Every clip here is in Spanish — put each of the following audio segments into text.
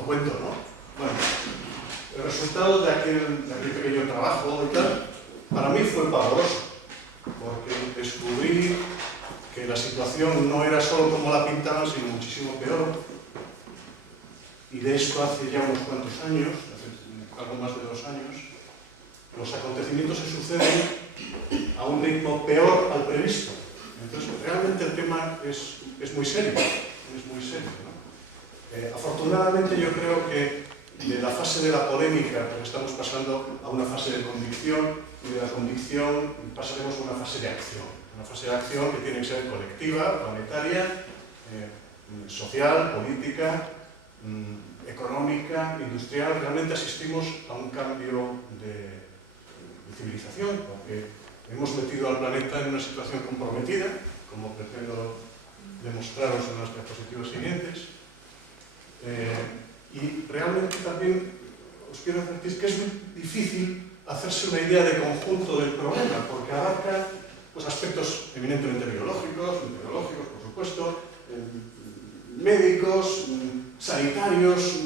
viejo cuento, ¿no? Bueno, el resultado de aquel pequeño trabajo y tal, para mí fue pavoroso, porque descubrí que la situación no era solo como la pintaban, sino muchísimo peor. Y de esto hace ya unos cuantos años, hace algo más de 2 años, los acontecimientos se suceden a un ritmo peor al previsto. Entonces, realmente el tema es muy serio, ¿no? Afortunadamente yo creo que de la fase de la polémica pues estamos pasando a una fase de convicción, y de la convicción pasaremos a una fase de acción que tiene que ser colectiva, planetaria, social, política, económica, industrial. Realmente asistimos a un cambio de civilización, porque hemos metido al planeta en una situación comprometida, como pretendo demostraros en las diapositivas siguientes. Y realmente también os quiero advertir que es muy difícil hacerse una idea de conjunto del problema, porque abarca pues, aspectos eminentemente biológicos, meteorológicos, por supuesto, médicos, sanitarios,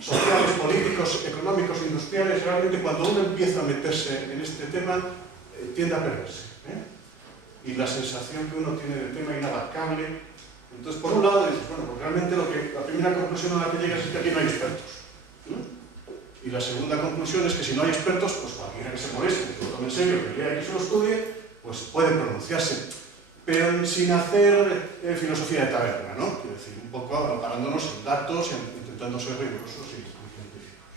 sociales, políticos, económicos, industriales. Realmente cuando uno empieza a meterse en este tema, tiende a perderse, y la sensación que uno tiene del tema inabarcable. Entonces, por un lado, dices, bueno, pues realmente la primera conclusión a la que llegas es que aquí no hay expertos. Y la segunda conclusión es que si no hay expertos, pues cualquiera que se moleste, que lo tome en serio, que lea y que se lo estudie, pues puede pronunciarse, pero sin hacer filosofía de taberna, ¿no? Quiero decir, un poco amparándonos en datos, intentando ser rigurosos y científicos.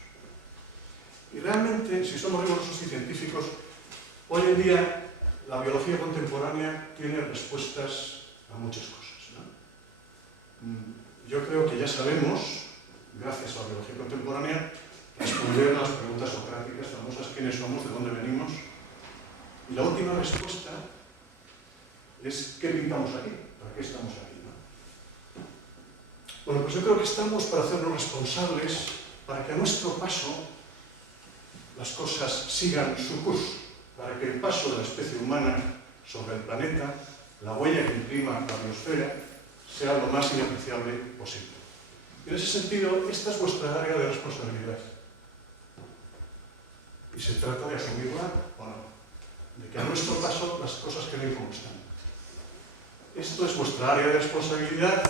Y realmente, si somos rigurosos y científicos, hoy en día la biología contemporánea tiene respuestas a muchas cosas, ¿no? Yo creo que ya sabemos, gracias a la biología contemporánea, responder a las preguntas socráticas famosas: ¿quiénes somos? ¿De dónde venimos? Y la última respuesta es: ¿qué pintamos aquí? ¿Para qué estamos aquí, no? Bueno, pues yo creo que estamos para hacernos responsables, para que a nuestro paso las cosas sigan su curso, para que el paso de la especie humana sobre el planeta, la huella que imprima la biosfera, sea lo más inapreciable posible. Y en ese sentido, esta es vuestra área de responsabilidad. Y se trata de asumirla o no, de que a nuestro paso las cosas queden como están. Esto es vuestra área de responsabilidad.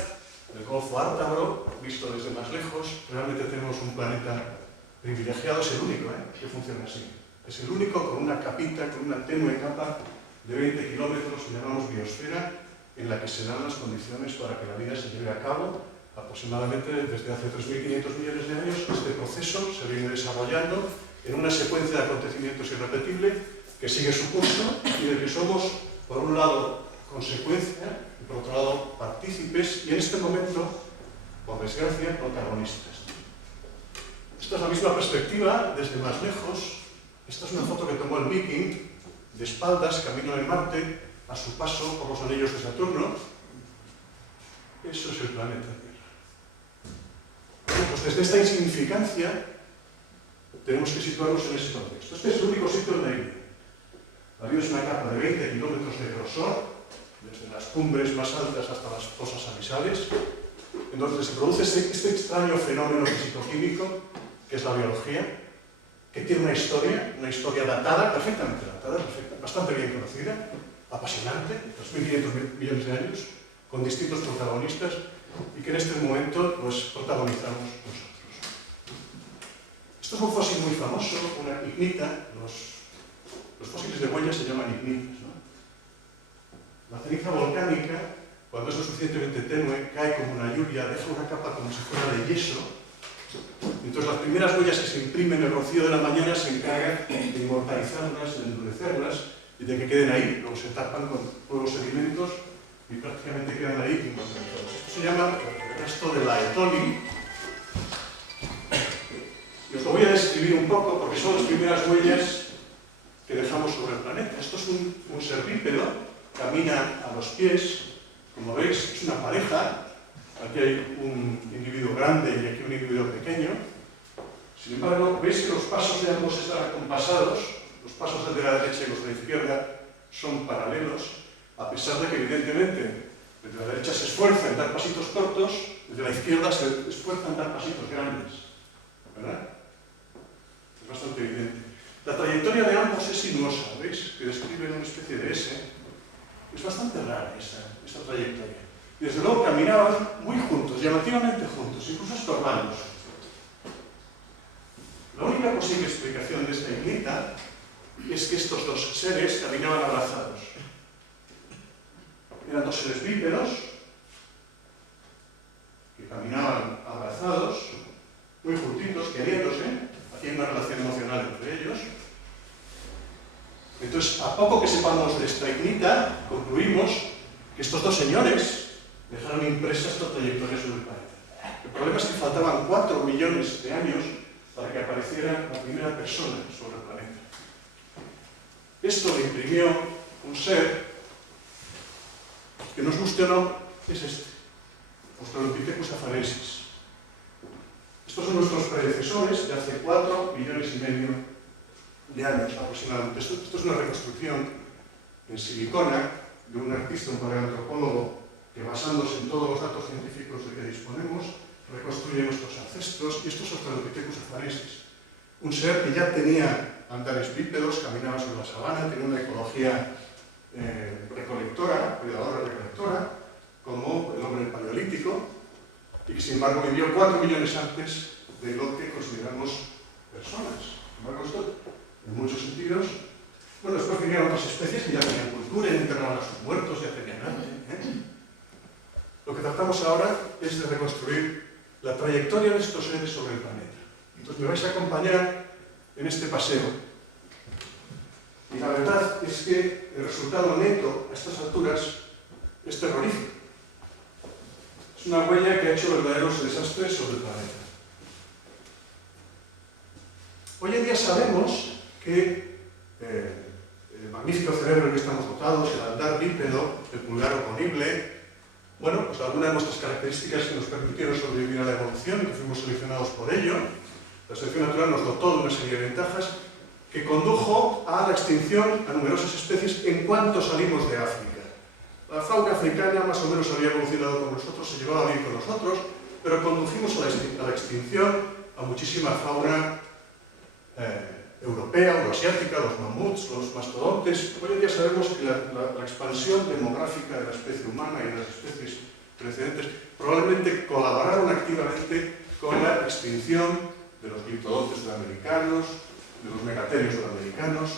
El Golfo Ártabro, visto desde más lejos, realmente tenemos un planeta privilegiado, es el único que funciona así. Es el único con una capita, con una tenue capa de 20 kilómetros, que llamamos biosfera, en la que se dan las condiciones para que la vida se lleve a cabo. Aproximadamente desde hace 3.500 millones de años, este proceso se viene desarrollando en una secuencia de acontecimientos irrepetible que sigue su curso y del que somos, por un lado, consecuencia y por otro lado, partícipes, y en este momento, por desgracia, protagonistas. Esta es la misma perspectiva desde más lejos. Esta es una foto que tomó el Viking de espaldas, camino de Marte, a su paso por los anillos de Saturno. Eso es el planeta Tierra. Bueno, pues desde esta insignificancia tenemos que situarnos en ese contexto. Este es el único sitio en la vida. La vida es una capa de 20 kilómetros de grosor, desde las cumbres más altas hasta las fosas abisales, en donde se produce este extraño fenómeno físico-químico, que es la biología, que tiene una historia datada, perfectamente datada, bastante bien conocida, apasionante, 2.500 millones de años, con distintos protagonistas, y que en este momento pues, protagonizamos nosotros. Esto es un fósil muy famoso, una ignita. Los fósiles de huellas se llaman ignitas, ¿no? La ceniza volcánica, cuando es lo suficientemente tenue, cae como una lluvia, deja una capa como si fuera de yeso. Entonces las primeras huellas que se imprimen en el rocío de la mañana se encargan de inmortalizarlas, de endurecerlas y de que queden ahí. Luego se tapan con nuevos sedimentos y prácticamente quedan ahí inmortalizados. Esto se llama el resto de la Etoli. Y os lo voy a describir un poco porque son las primeras huellas que dejamos sobre el planeta. Esto es un servípero, camina a los pies, como veis, es una pareja. Aquí hay un individuo grande y aquí un individuo pequeño. Sin embargo, veis que los pasos de ambos están acompasados, los pasos de la derecha y los de la izquierda son paralelos, a pesar de que evidentemente el de la derecha se esfuerza en dar pasitos cortos desde la izquierda se esfuerzan dar pasitos grandes, ¿verdad? Es bastante evidente. La trayectoria de ambos es sinuosa, ¿veis? Que describen una especie de S. Es bastante rara esa trayectoria. Y desde luego caminaban muy juntos, llamativamente juntos, incluso estorbados. La única posible explicación de esta ignita es que estos dos seres caminaban abrazados. Eran dos seres bípedos que caminaban abrazados, muy juntitos, queriéndose, haciendo una relación emocional entre ellos. Entonces, a poco que sepamos de esta ignita, concluimos que estos dos señores dejaron impresa esta trayectoria sobre el planeta. El problema es que faltaban 4 millones de años para que apareciera la primera persona sobre el planeta. Esto le imprimió un ser que, nos guste o no, es este, Australopithecus afarensis. Estos son nuestros predecesores de hace 4,5 millones de años aproximadamente. Esto es una reconstrucción en silicona de un artista, un paleoantropólogo, que basándose en todos los datos científicos de que disponemos, reconstruye nuestros ancestros, y estos son Australopithecus afarensis. Un ser que ya tenía andares bípedos, caminaba sobre la sabana, tenía una ecología recolectora, cuidadora recolectora, como el hombre paleolítico, y que sin embargo vivió 4 millones antes de lo que consideramos personas. Sin embargo, esto, en muchos sentidos, bueno, después vinieron otras especies que ya tenían cultura, y enterraban a sus muertos, ya tenían arte. Lo que tratamos ahora es de reconstruir la trayectoria de estos seres sobre el planeta. Entonces me vais a acompañar en este paseo. Y la verdad es que el resultado neto a estas alturas es terrorífico. Es una huella que ha hecho verdaderos desastres sobre el planeta. Hoy en día sabemos que el magnífico cerebro en que estamos dotados, el andar bípedo, el pulgar oponible, bueno, pues algunas de nuestras características que nos permitieron sobrevivir a la evolución y que fuimos seleccionados por ello. La selección natural nos dotó de una serie de ventajas que condujo a la extinción a numerosas especies en cuanto salimos de África. La fauna africana más o menos había evolucionado con nosotros, se llevaba bien con nosotros, pero condujimos a la extinción a muchísima fauna europea, euroasiática, los mamuts, los mastodontes. Hoy en día sabemos que la expansión demográfica de la especie humana y de las especies precedentes probablemente colaboraron activamente con la extinción de los gliptodontes sudamericanos, de los megatherios sudamericanos,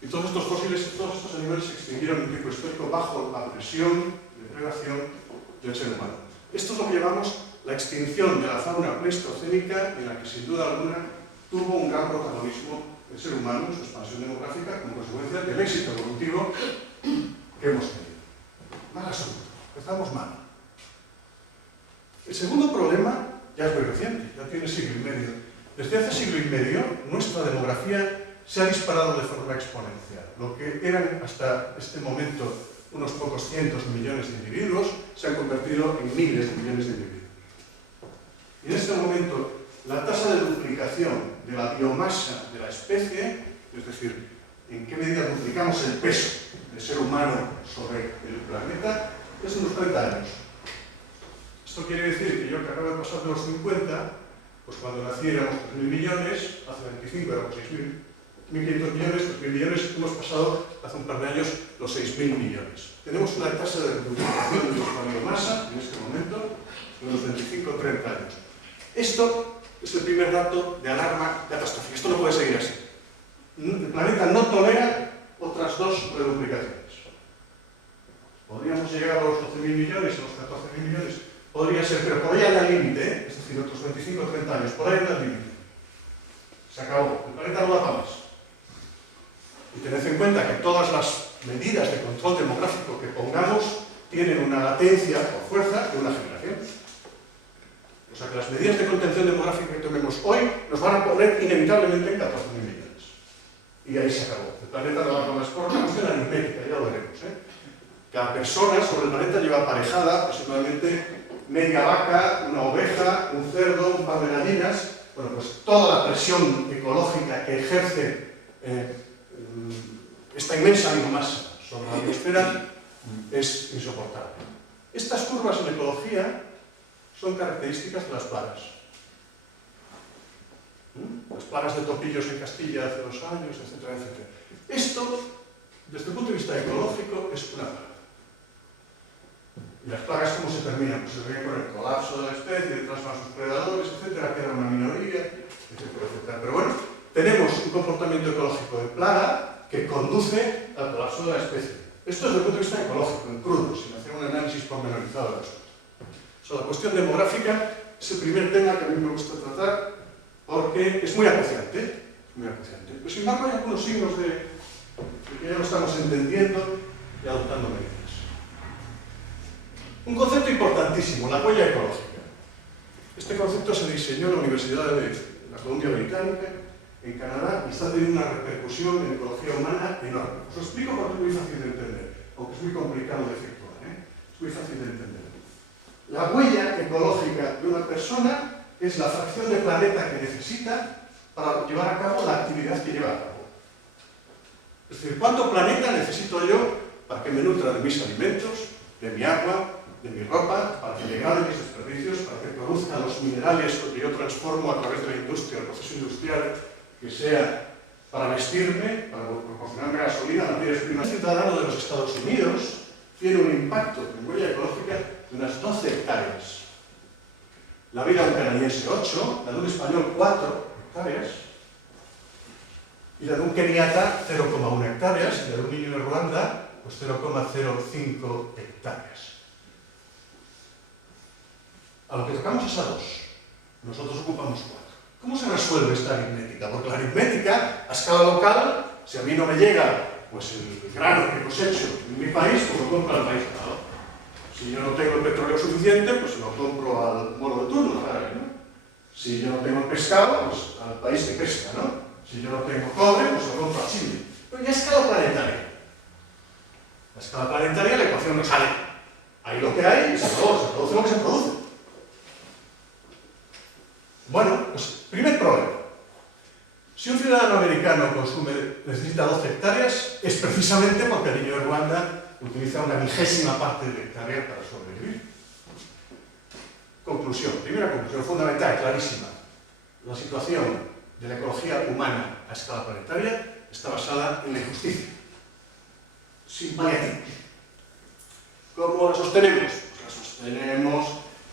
y todos estos fósiles, todos estos animales se extinguieron en un tiempo histórico bajo la presión de predación del ser humano. Esto es lo que llamamos la extinción de la fauna pleistocénica, en la que sin duda alguna tuvo un gran protagonismo el ser humano en su expansión demográfica como consecuencia del éxito evolutivo que hemos tenido. Mal asunto, empezamos mal. El segundo problema ya es muy reciente, ya tiene siglo y medio. Desde hace siglo y medio, nuestra demografía se ha disparado de forma exponencial. Lo que eran hasta este momento unos pocos cientos de millones de individuos se han convertido en miles de millones de individuos. Y en este momento, la tasa de duplicación de la biomasa de la especie, es decir, en qué medida duplicamos el peso del ser humano sobre el planeta, es unos 30 años. Esto quiere decir que yo, que acabo de pasar de los 50, pues cuando nací éramos 3.000 millones, hace 25 éramos 6.500 millones, 3.000 millones, hemos pasado hace un par de años los 6.000 millones. Tenemos una tasa de duplicación de nuestra biomasa en este momento de unos 25-30 años. Esto es el primer dato de alarma catastrófica. Esto no puede seguir así. El planeta no tolera otras dos reduplicaciones. Podríamos llegar a los 12.000 millones, a los 14.000 millones, podría ser, pero por ahí anda el límite, es decir, otros 25 o 30 años, por ahí anda el límite. Se acabó. El planeta no da para más. Y tened en cuenta que todas las medidas de control demográfico que pongamos tienen una latencia o fuerza de una generación. O sea que las medidas de contención demográfica que tomemos hoy nos van a poner inevitablemente en 14.000 millones. Y ahí se acabó. El planeta no va a más por una cuestión aritmética, ya lo veremos. Cada persona sobre el planeta lleva aparejada aproximadamente media vaca, una oveja, un cerdo, un par de gallinas. Bueno, pues toda la presión ecológica que ejerce esta inmensa biomasa sobre la biosfera es insoportable. Estas curvas en ecología son características de las plagas. Las plagas de topillos en Castilla hace 2 años, etcétera, etcétera. Esto, desde el punto de vista ecológico, es una plaga. ¿Y las plagas cómo se terminan? Pues se terminan con el colapso de la especie, detrás van sus predadores, etcétera, queda una minoría, etcétera, etcétera. Pero bueno, tenemos un comportamiento ecológico de plaga que conduce al colapso de la especie. Esto desde el punto de vista ecológico, en crudo, sin hacer un análisis pormenorizado del asunto. La cuestión demográfica es el primer tema que a mí me gusta tratar porque es muy acuciante. Pero sin embargo hay algunos signos de que ya lo estamos entendiendo y adoptando medidas. Un concepto importantísimo, la huella ecológica. Este concepto se diseñó en la Universidad de la Columbia Británica, en Canadá, y está teniendo una repercusión en ecología humana enorme. Os lo explico porque es muy fácil de entender, aunque es muy complicado de efectuar, es muy fácil de entender. La huella ecológica de una persona es la fracción de planeta que necesita para llevar a cabo la actividad que lleva a cabo. Es decir, ¿cuánto planeta necesito yo para que me nutra de mis alimentos, de mi agua, de mi ropa, para que degrade mis desperdicios, para que produzca los minerales que yo transformo a través de la industria, el proceso industrial, que sea para vestirme, para proporcionarme gasolina, materias primas? Un ciudadano de los Estados Unidos tiene un impacto en huella ecológica de unas 12 hectáreas. La vida de un canadiense 8, la de un español 4 hectáreas, y la de un keniata 0,1 hectáreas, y la de un niño de Ruanda pues 0,05 hectáreas. A lo que tocamos es a 2, nosotros ocupamos 4. ¿Cómo se resuelve esta aritmética? Porque la aritmética, a escala local, si a mí no me llega pues el grano que cosecho en mi país, pues lo compro al país al lado. Si yo no tengo el petróleo suficiente, pues lo compro al mono de turno, ¿no? Si yo no tengo el pescado, pues al país que pesca, ¿no? Si yo no tengo cobre, pues lo compro a Chile. Pero ya a escala planetaria. A escala planetaria la ecuación no sale. Hay lo que hay y se produce lo que se produce. Bueno, pues primer problema. Si un ciudadano americano necesita 12 hectáreas, es precisamente porque el niño de Ruanda utiliza una 20ª parte de hectárea para sobrevivir. Conclusión, primera conclusión fundamental, clarísima. La situación de la ecología humana a escala planetaria está basada en la injusticia, sin paliativos. ¿Cómo la sostenemos? Pues la sostenemos,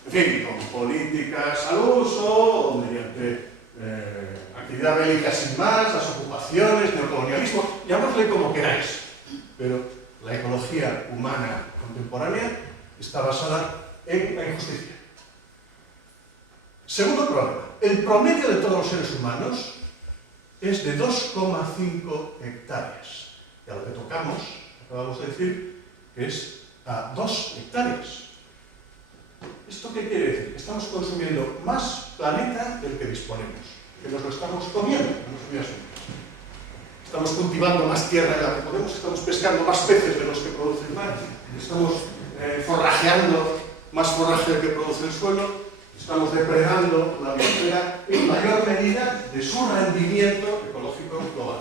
en fin, con políticas al uso, o mediante actividad bélica sin más, las ocupaciones, neocolonialismo, llamadle como queráis. Pero la ecología humana contemporánea está basada en la injusticia. Segundo problema, el promedio de todos los seres humanos es de 2,5 hectáreas. Y a lo que tocamos, acabamos de decir, que es a 2 hectáreas. ¿Esto qué quiere decir? Que estamos consumiendo más planeta del que disponemos, que nos lo estamos comiendo, estamos cultivando más tierra de la que podemos, estamos pescando más peces de los que produce el mar, estamos forrajeando más forraje del que produce el suelo, estamos depredando la biosfera en mayor medida de su rendimiento ecológico global.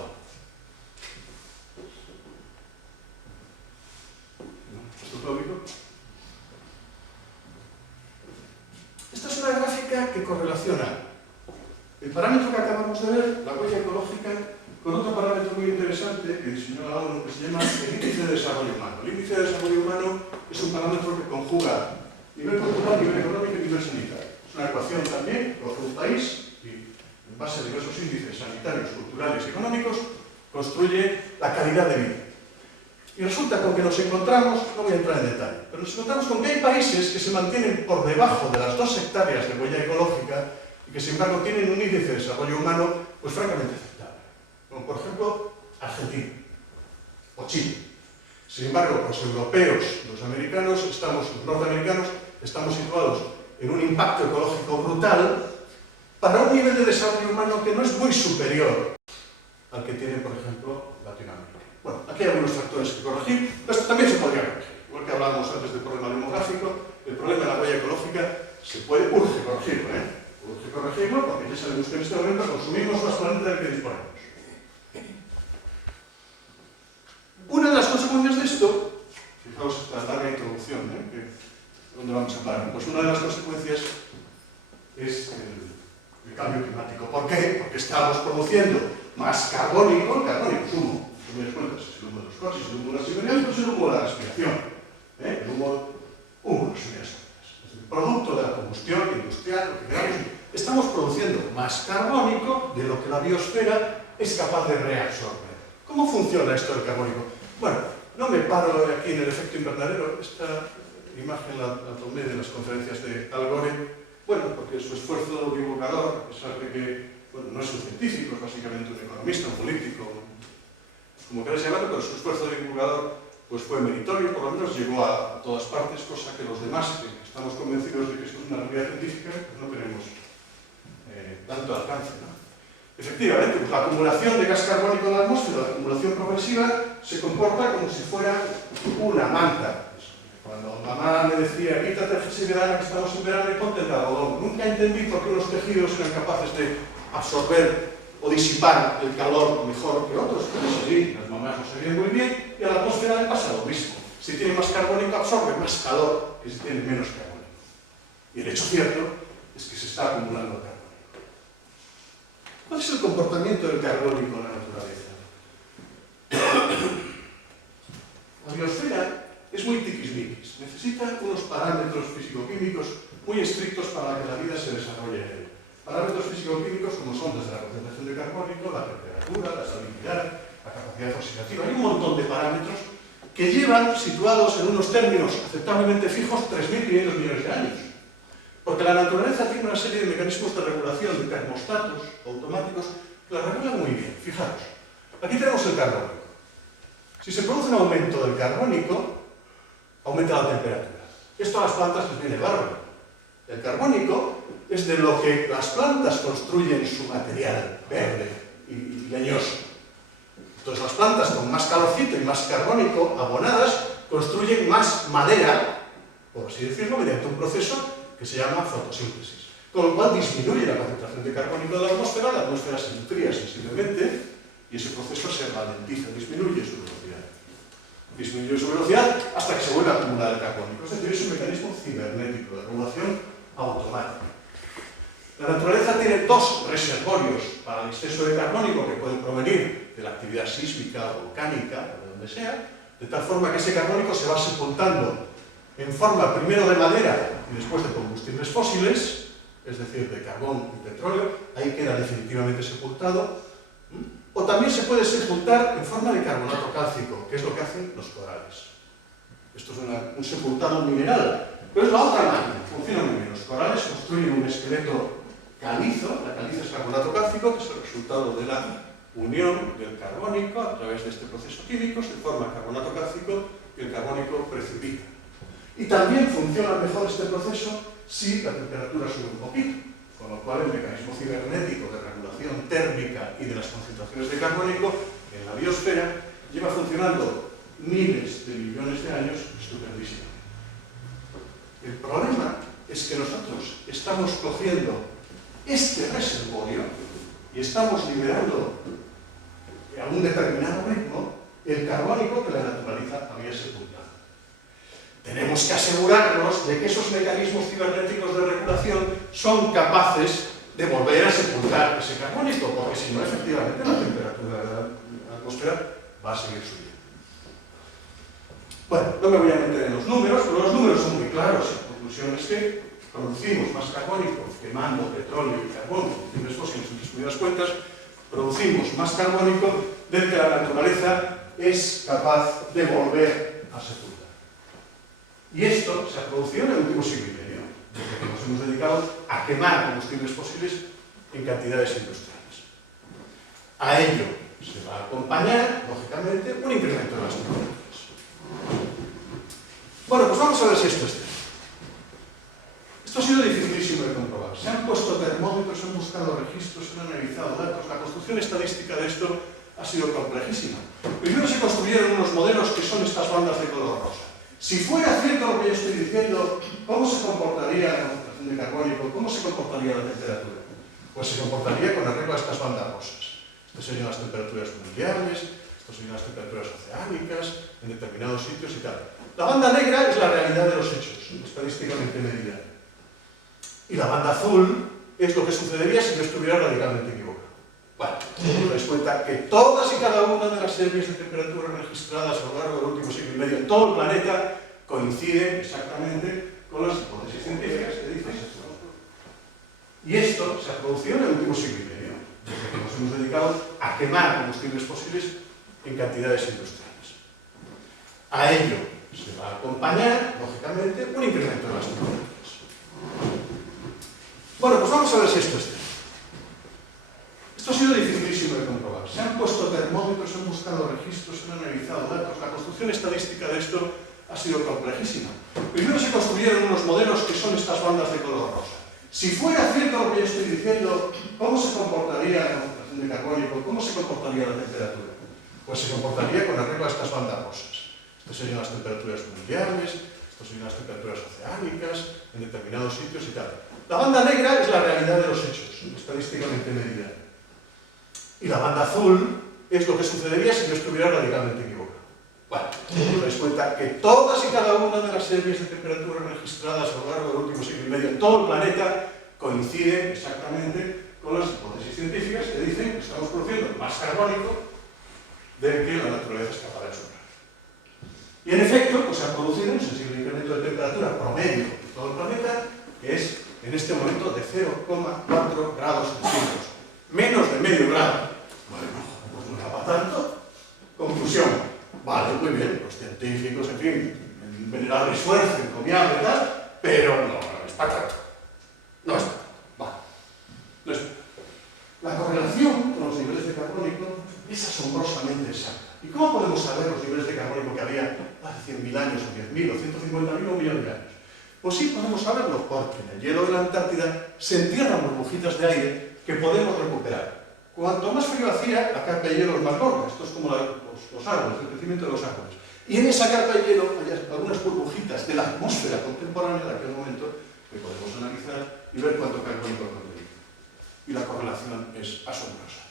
¿Esto es lógico? Esta es una gráfica que correlaciona el parámetro que acabamos de ver, la huella ecológica, con otro parámetro muy interesante que diseñó la ONU, que se llama el índice de desarrollo humano. El índice de desarrollo humano es un parámetro que conjuga nivel cultural, nivel económico y nivel sanitario. Es una ecuación también, coge un país y, en base a diversos índices sanitarios, culturales y económicos, construye la calidad de vida. Y resulta con que nos encontramos, no voy a entrar en detalle, pero nos encontramos con que hay países que se mantienen por debajo de las 2 hectáreas de huella ecológica y que, sin embargo, tienen un índice de desarrollo humano, pues francamente aceptable. Como, por ejemplo, Argentina o Chile. Sin embargo, los europeos, los americanos, los norteamericanos, estamos situados en un impacto ecológico brutal para un nivel de desarrollo humano que no es muy superior al que tiene, por ejemplo, Latinoamérica. Bueno, aquí hay algunos factores que corregir, pero esto también se podría corregir. Igual que hablábamos antes del problema demográfico, el problema de la huella ecológica se puede, urge corregirlo, urge corregirlo porque ya sabemos que en este momento consumimos más planeta del que disponemos. Una de las consecuencias de esto, fijaos esta larga introducción que ¿Dónde vamos a parar? Pues una de las consecuencias es el cambio climático. ¿Por qué? Porque estamos produciendo más carbónico, es humo. En resumidas cuentas, es el humo de los coches, el humo de las chimeneas, es el humo de la respiración. El humo en resumidas cuentas. Es el producto de la combustión industrial, lo que queramos. Estamos produciendo más carbónico de lo que la biosfera es capaz de reabsorber. ¿Cómo funciona esto del carbónico? Bueno, no me paro aquí en el efecto invernadero. Esta imagen la tomé de las conferencias de Al Gore. Bueno, porque su esfuerzo divulgador, a pesar de que no es un científico, es básicamente un economista, un político, como queráis llamarlo, pero su esfuerzo divulgador pues fue meritorio, por lo menos llegó a todas partes, cosa que los demás, que estamos convencidos de que esto es una realidad científica, pues no tenemos tanto alcance, ¿no? Efectivamente, pues la acumulación de gas carbónico en la atmósfera, la acumulación progresiva, se comporta como si fuera una manta. Cuando mamá me decía, quítate el jersey de verano, que estamos en verano, y ponte el de algodón. Nunca entendí por qué unos tejidos eran capaces de absorber o disipar el calor mejor que otros. Pues sí, las mamás lo sabían muy bien, y a la atmósfera le pasa lo mismo. Si tiene más carbónico, absorbe más calor que si tiene menos carbónico. Y el hecho cierto es que se está acumulando carbónico. ¿Cuál es el comportamiento del carbónico en la naturaleza? La biosfera es muy tiquismiquis. Necesita unos parámetros físico-químicos muy estrictos para que la vida se desarrolle en él. Parámetros físico-químicos como son desde la concentración de carbónico, la temperatura, la salinidad, la capacidad oxidativa. Hay un montón de parámetros que llevan situados en unos términos aceptablemente fijos 3.500 millones de años. Porque la naturaleza tiene una serie de mecanismos de regulación de termostatos automáticos que la regulan muy bien. Fijaros, aquí tenemos el carbónico. Si se produce un aumento del carbónico, aumenta la temperatura. Esto a las plantas les viene bárbaro. El carbónico es de lo que las plantas construyen su material verde y leñoso. Entonces las plantas con más calorcito y más carbónico abonadas construyen más madera, por así decirlo, mediante un proceso que se llama fotosíntesis. Con lo cual disminuye la concentración de carbónico de la atmósfera se enfría sensiblemente y ese proceso se ralentiza, disminuye su velocidad. Disminuye su velocidad hasta que se vuelve a acumular el carbónico. Es decir, es un mecanismo cibernético de regulación automática. La naturaleza tiene dos reservorios para el exceso de carbónico que pueden provenir de la actividad sísmica, volcánica, o de donde sea, de tal forma que ese carbónico se va sepultando en forma primero de madera y después de combustibles fósiles, es decir, de carbón y petróleo, ahí queda definitivamente sepultado. O también se puede sepultar en forma de carbonato cálcico, que es lo que hacen los corales. Esto es un sepultado mineral, pero es la otra máquina, funciona muy bien. Los corales construyen un esqueleto calizo, la caliza es carbonato cálcico, que es el resultado de la unión del carbónico a través de este proceso químico, se forma carbonato cálcico y el carbónico precipita. Y también funciona mejor este proceso si la temperatura sube un poquito, con lo cual el mecanismo cibernético de regulación térmica y de las concentraciones de carbónico en la biosfera lleva funcionando miles de millones de años estupendísimo. El problema es que nosotros estamos cogiendo este reservorio y estamos liberando a un determinado ritmo el carbónico que la naturaleza había sepultado. Tenemos que asegurarnos de que esos mecanismos cibernéticos de regulación son capaces de volver a sepultar ese carbónico, porque si no, efectivamente, la temperatura de la atmósfera va a seguir subiendo. Bueno, no me voy a meter en los números, pero los números son muy claros. La conclusión es que producimos más carbónico quemando petróleo y carbón, combustibles fósiles en resumidas cuentas, producimos más carbónico del que la naturaleza es capaz de volver a sepultar. Y esto se ha producido en el último siglo y medio, desde que nos hemos dedicado a quemar combustibles fósiles en cantidades industriales. A ello se va a acompañar, lógicamente, un incremento de las temperaturas. Bueno, pues vamos a ver si esto es cierto. Esto ha sido dificilísimo de comprobar. Se han puesto termómetros, se han buscado registros, se han analizado datos. La construcción estadística de esto ha sido complejísima. Primero se construyeron unos modelos que son estas bandas de color rosa. Si fuera cierto lo que yo estoy diciendo, ¿cómo se comportaría la concentración de carbónico? ¿Cómo se comportaría la temperatura? Pues se comportaría con arreglo a estas bandas rosas. Estas serían las temperaturas mundiales, estas serían las temperaturas oceánicas, en determinados sitios y tal. La banda negra es la realidad de los hechos, estadísticamente medida. Y la banda azul es lo que sucedería si yo estuviera radicalmente equivocado. Bueno, os dais cuenta que todas y cada una de las series de temperaturas registradas a lo largo del último siglo y medio en todo el planeta coinciden exactamente con las hipótesis científicas que dicen esto. Y esto se ha producido en el último siglo y medio, desde que nos hemos dedicado a quemar combustibles fósiles en cantidades industriales. A ello se va a acompañar, lógicamente, un incremento de las temperaturas. Bueno, pues vamos a ver si esto es cierto. Esto ha sido dificilísimo de comprobar. Se han puesto termómetros, se han buscado registros, se han analizado datos. La construcción estadística de esto ha sido complejísima. Primero se construyeron unos modelos que son estas bandas de color rosa. Si fuera cierto lo que yo estoy diciendo, ¿cómo se comportaría la concentración de carbónico? ¿Cómo se comportaría la temperatura? Pues se comportaría con arreglo a estas bandas rosas. Estas serían las temperaturas mundiales, estas serían las temperaturas oceánicas, en determinados sitios y tal. La banda negra es la realidad de los hechos, estadísticamente medida. Y la banda azul es lo que sucedería si yo estuviera radicalmente equivocado. Bueno, os dais cuenta que todas y cada una de las series de temperaturas registradas a lo largo del último siglo y medio en todo el planeta coinciden exactamente con las hipótesis científicas que dicen que estamos produciendo más carbónico del que la naturaleza es capaz de absorber. Y en efecto, pues se ha producido un sensible incremento de temperatura promedio en todo el planeta, que es en este momento de 0,4 grados centígrados. Menos de medio grado. Bueno, pues no era para tanto. Conclusión. Vale, muy bien, los científicos, en fin, un venerable esfuerzo, encomiable y tal, pero no es para tanto. No es para tanto. Vale. No es para tanto. La correlación con los niveles de carbónico es asombrosamente exacta. ¿Y cómo podemos saber los niveles de carbónico que había hace 100.000 años, o 10.000, o 150.000, o 1 millón de años? Pues sí, podemos saberlo, porque en el hielo de la Antártida se entierran burbujitas de aire que podemos recuperar. Cuanto más frío hacía, la capa de hielo es más gorda. Esto es como los árboles, el crecimiento de los árboles. Y en esa capa de hielo hay algunas burbujitas de la atmósfera contemporánea de aquel momento que podemos analizar y ver cuánto carbónico contiene. Y la correlación es asombrosa.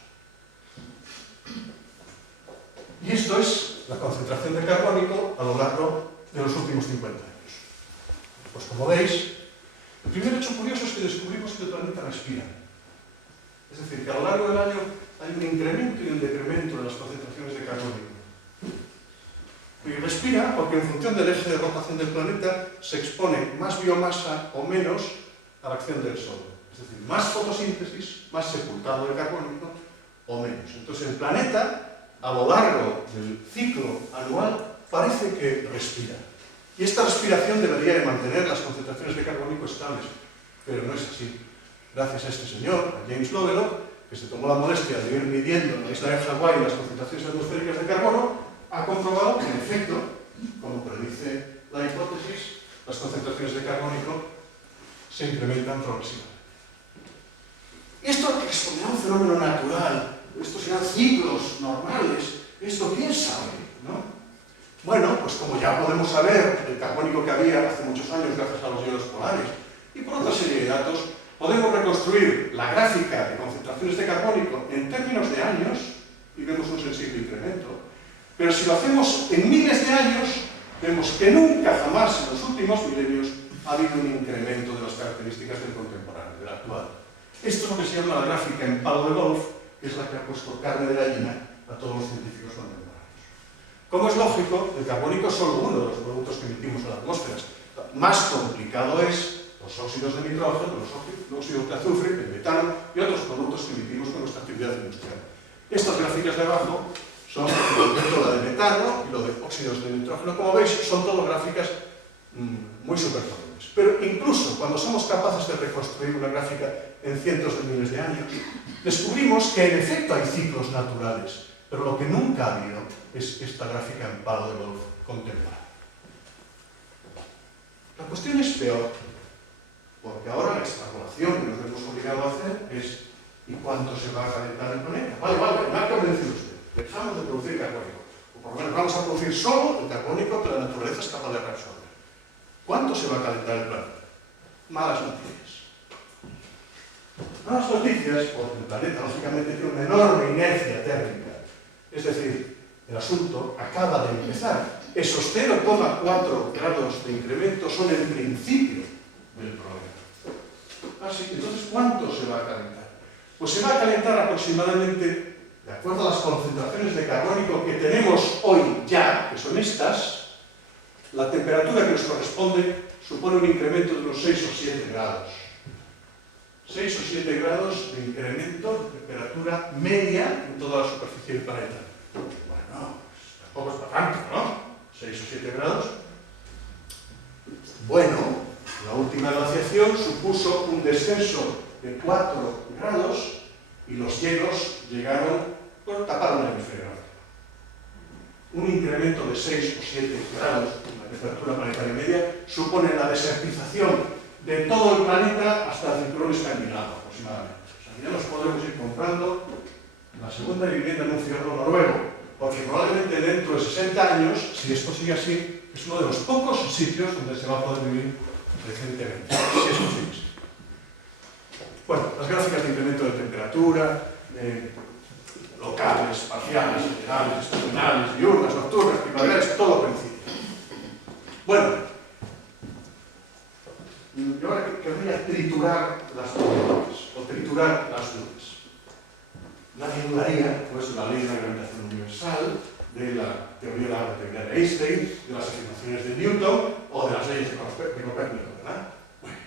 Y esto es la concentración de carbónico a lo largo de los últimos 50 años. Pues como veis, el primer hecho curioso es que descubrimos que el planeta respira. Es decir, que a lo largo del año hay un incremento y un decremento de las concentraciones de carbónico. Y respira porque en función del eje de rotación del planeta se expone más biomasa o menos a la acción del Sol. Es decir, más fotosíntesis, más sepultado de carbónico o menos. Entonces el planeta, a lo largo del ciclo anual, parece que respira. Y esta respiración debería de mantener las concentraciones de carbónico estables, pero no es así. Gracias a este señor, a James Lovelock, que se tomó la molestia de ir midiendo en la isla de Hawái las concentraciones atmosféricas de carbono, ha comprobado que, en efecto, como predice la hipótesis, las concentraciones de carbónico se incrementan progresivamente. Esto responderá a un fenómeno natural, estos serán ciclos normales, esto quién sabe, ¿no? Bueno, pues como ya podemos saber el carbónico que había hace muchos años gracias a los hielos polares y por otra serie de datos, podemos reconstruir la gráfica de concentraciones de carbónico en términos de años y vemos un sensible incremento. Pero si lo hacemos en miles de años, vemos que nunca jamás en los últimos milenios ha habido un incremento de las características del contemporáneo, del actual. Esto es lo que se llama la gráfica en palo de golf, que es la que ha puesto carne de gallina a todos los científicos contemporáneos. Como es lógico, el carbónico es solo uno de los productos que emitimos a la atmósfera. Más complicado es los óxidos de nitrógeno, los óxidos de azufre, el metano y otros productos que emitimos con nuestra actividad industrial. Estas gráficas de abajo son, por ejemplo, la de metano y lo de óxidos de nitrógeno. Como veis, son todas gráficas muy superpotentes. Pero incluso cuando somos capaces de reconstruir una gráfica en cientos de miles de años, descubrimos que en efecto hay ciclos naturales, pero lo que nunca ha habido es esta gráfica en palo de golf contemporánea. La cuestión es peor, porque ahora la extrapolación que nos hemos obligado a hacer es ¿y cuánto se va a calentar el planeta? Vale, me ha convencido usted. Dejamos de producir carbónico. O por lo menos vamos a producir solo el carbónico que la naturaleza es capaz de reabsorber. ¿Cuánto se va a calentar el planeta? Malas noticias. Malas noticias porque el planeta, lógicamente, tiene una enorme inercia térmica. Es decir, el asunto acaba de empezar. esos 0,4 grados de incremento son el principio del problema. Entonces, ¿cuánto se va a calentar? Pues se va a calentar aproximadamente, de acuerdo a las concentraciones de carbónico que tenemos hoy ya, que son estas, la temperatura que nos corresponde supone un incremento de unos 6 o 7 grados. 6 o 7 grados de incremento de temperatura media en toda la superficie del planeta. Bueno, pues tampoco es para tanto, ¿no? 6 o 7 grados. Bueno, la última glaciación supuso un descenso de 4 grados y los hielos llegaron, bueno, taparon el hemisferio norte. Un incremento de 6 o 7 grados en la temperatura planetaria media supone la desertización de todo el planeta hasta el cinturón escandinavo, aproximadamente. O sea, ya nos podremos ir comprando la segunda vivienda en un fiordo noruego, porque probablemente dentro de 60 años, si esto sigue así, es uno de los pocos sitios donde se va a poder vivir recientemente, si esto sigue así. Bueno, las gráficas de incremento de temperatura, locales, parciales, generales, estacionales, diurnas, nocturnas, primaverales, todo principio. Bueno, yo ahora querría triturar las probabilidades, o triturar las dudas. Nadie dudaría, pues, de la ley de la gravitación universal, de la teoría de la relatividad de Einstein, de las afirmaciones de Newton, o de las leyes de Copérnico, ¿verdad? Bueno,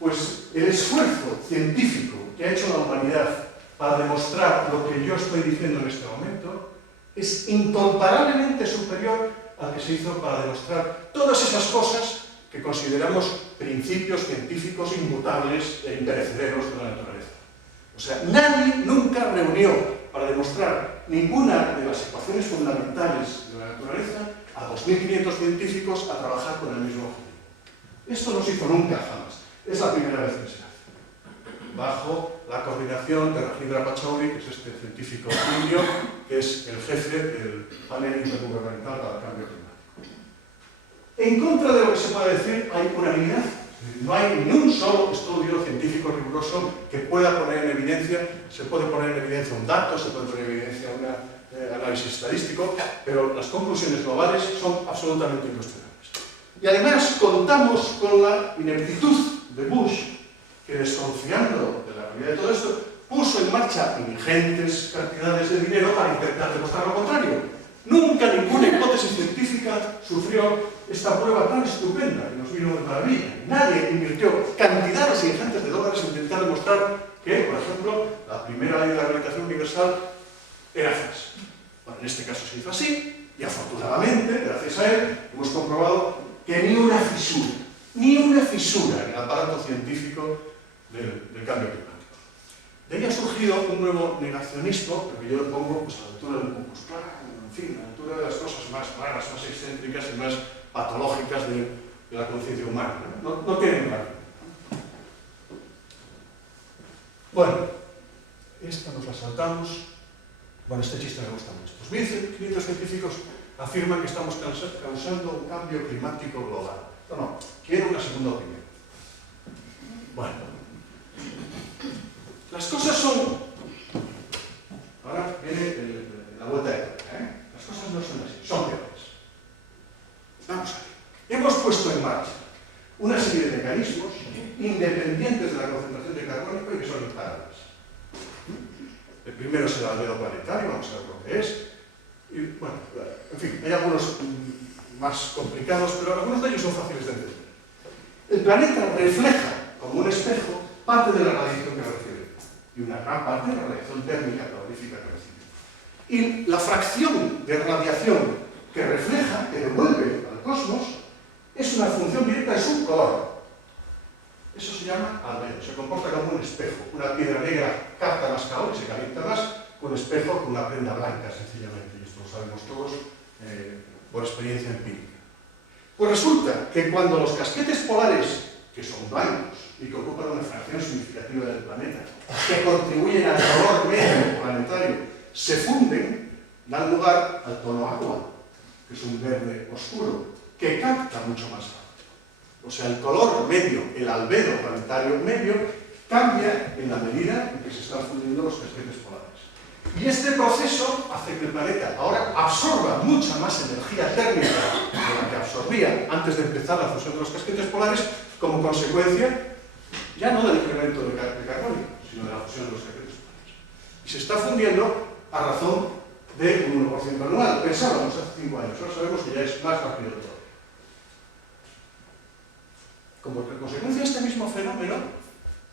pues el esfuerzo científico que ha hecho la humanidad para demostrar lo que yo estoy diciendo en este momento es incomparablemente superior al que se hizo para demostrar todas esas cosas que consideramos principios científicos inmutables e imperecederos de la naturaleza. O sea, nadie nunca reunió para demostrar ninguna de las ecuaciones fundamentales de la naturaleza a 2.500 científicos a trabajar con el mismo objetivo. Esto no se hizo nunca, jamás. Es la primera vez que se hace. Bajo la coordinación de Rajendra Pachauri, que es este científico indio, que es el jefe del panel intergubernamental para el cambio climático. En contra de lo que se puede decir, hay unanimidad. No hay ni un solo estudio científico riguroso que pueda poner en evidencia, se puede poner en evidencia un dato, se puede poner en evidencia un análisis estadístico, pero las conclusiones globales son absolutamente incuestionables. Y además contamos con la ineptitud de Bush, que desconfiando de la realidad de todo esto, puso en marcha ingentes cantidades de dinero para intentar demostrar lo contrario. Nunca ninguna hipótesis científica sufrió esta prueba tan estupenda que nos vino de maravilla. Nadie invirtió cantidades ingentes de dólares en intentar demostrar que, por ejemplo, la primera ley de la gravitación universal era falsa. Bueno, en este caso se hizo así, y afortunadamente, gracias a él, hemos comprobado que ni una fisura en el aparato científico del cambio climático. De ahí ha surgido un nuevo negacionismo, pero que yo lo pongo pues, a la altura del Ku Klux Klan, en fin, a la altura de las cosas más raras, más excéntricas y más patológicas de la conciencia humana. No tienen valor. Bueno, esta nos la saltamos. Bueno, este chiste me gusta mucho. 2.500 científicos afirman que estamos causando un cambio climático global. No, quiero una segunda opinión. Bueno, las cosas son... Ahora viene la vuelta de tuerca, ¿eh? Las cosas no son así, son peores. Vamos a ver. Hemos puesto en marcha una serie de mecanismos independientes de la concentración de carbónico y que son imparables. El primero es el albedo planetario, vamos a ver lo que es. Y, bueno, en fin, hay algunos más complicados, pero algunos de ellos son fáciles de entender. El planeta refleja, como un espejo, parte de la radiación que recibe. Y una gran parte de la radiación térmica calorífica que recibe. Y la fracción de radiación que refleja, que devuelve al cosmos, es una función directa de su color. Eso se llama albedo, se comporta como un espejo. Una piedra negra capta más calor y se calienta más, un espejo con una prenda blanca, sencillamente. Y esto lo sabemos todos por experiencia empírica. Pues resulta que cuando los casquetes polares, que son blancos y que ocupan una fracción significativa del planeta, que contribuyen al color medio planetario, se funden, dan lugar al tono agua, que es un verde oscuro, que capta mucho más calor. O sea, el color medio, el albedo planetario medio, cambia en la medida en que se están fundiendo los casquetes polares. Y este proceso hace que el planeta ahora absorba mucha más energía térmica de la que absorbía antes de empezar la fusión de los casquetes polares, como consecuencia ya no del incremento de carbono, sino de la fusión de los casquetes polares. Y se está fundiendo a razón de un 1% anual. Pensábamos hace 5 años, ahora sabemos que ya es más rápido de todo. Como consecuencia de este mismo fenómeno,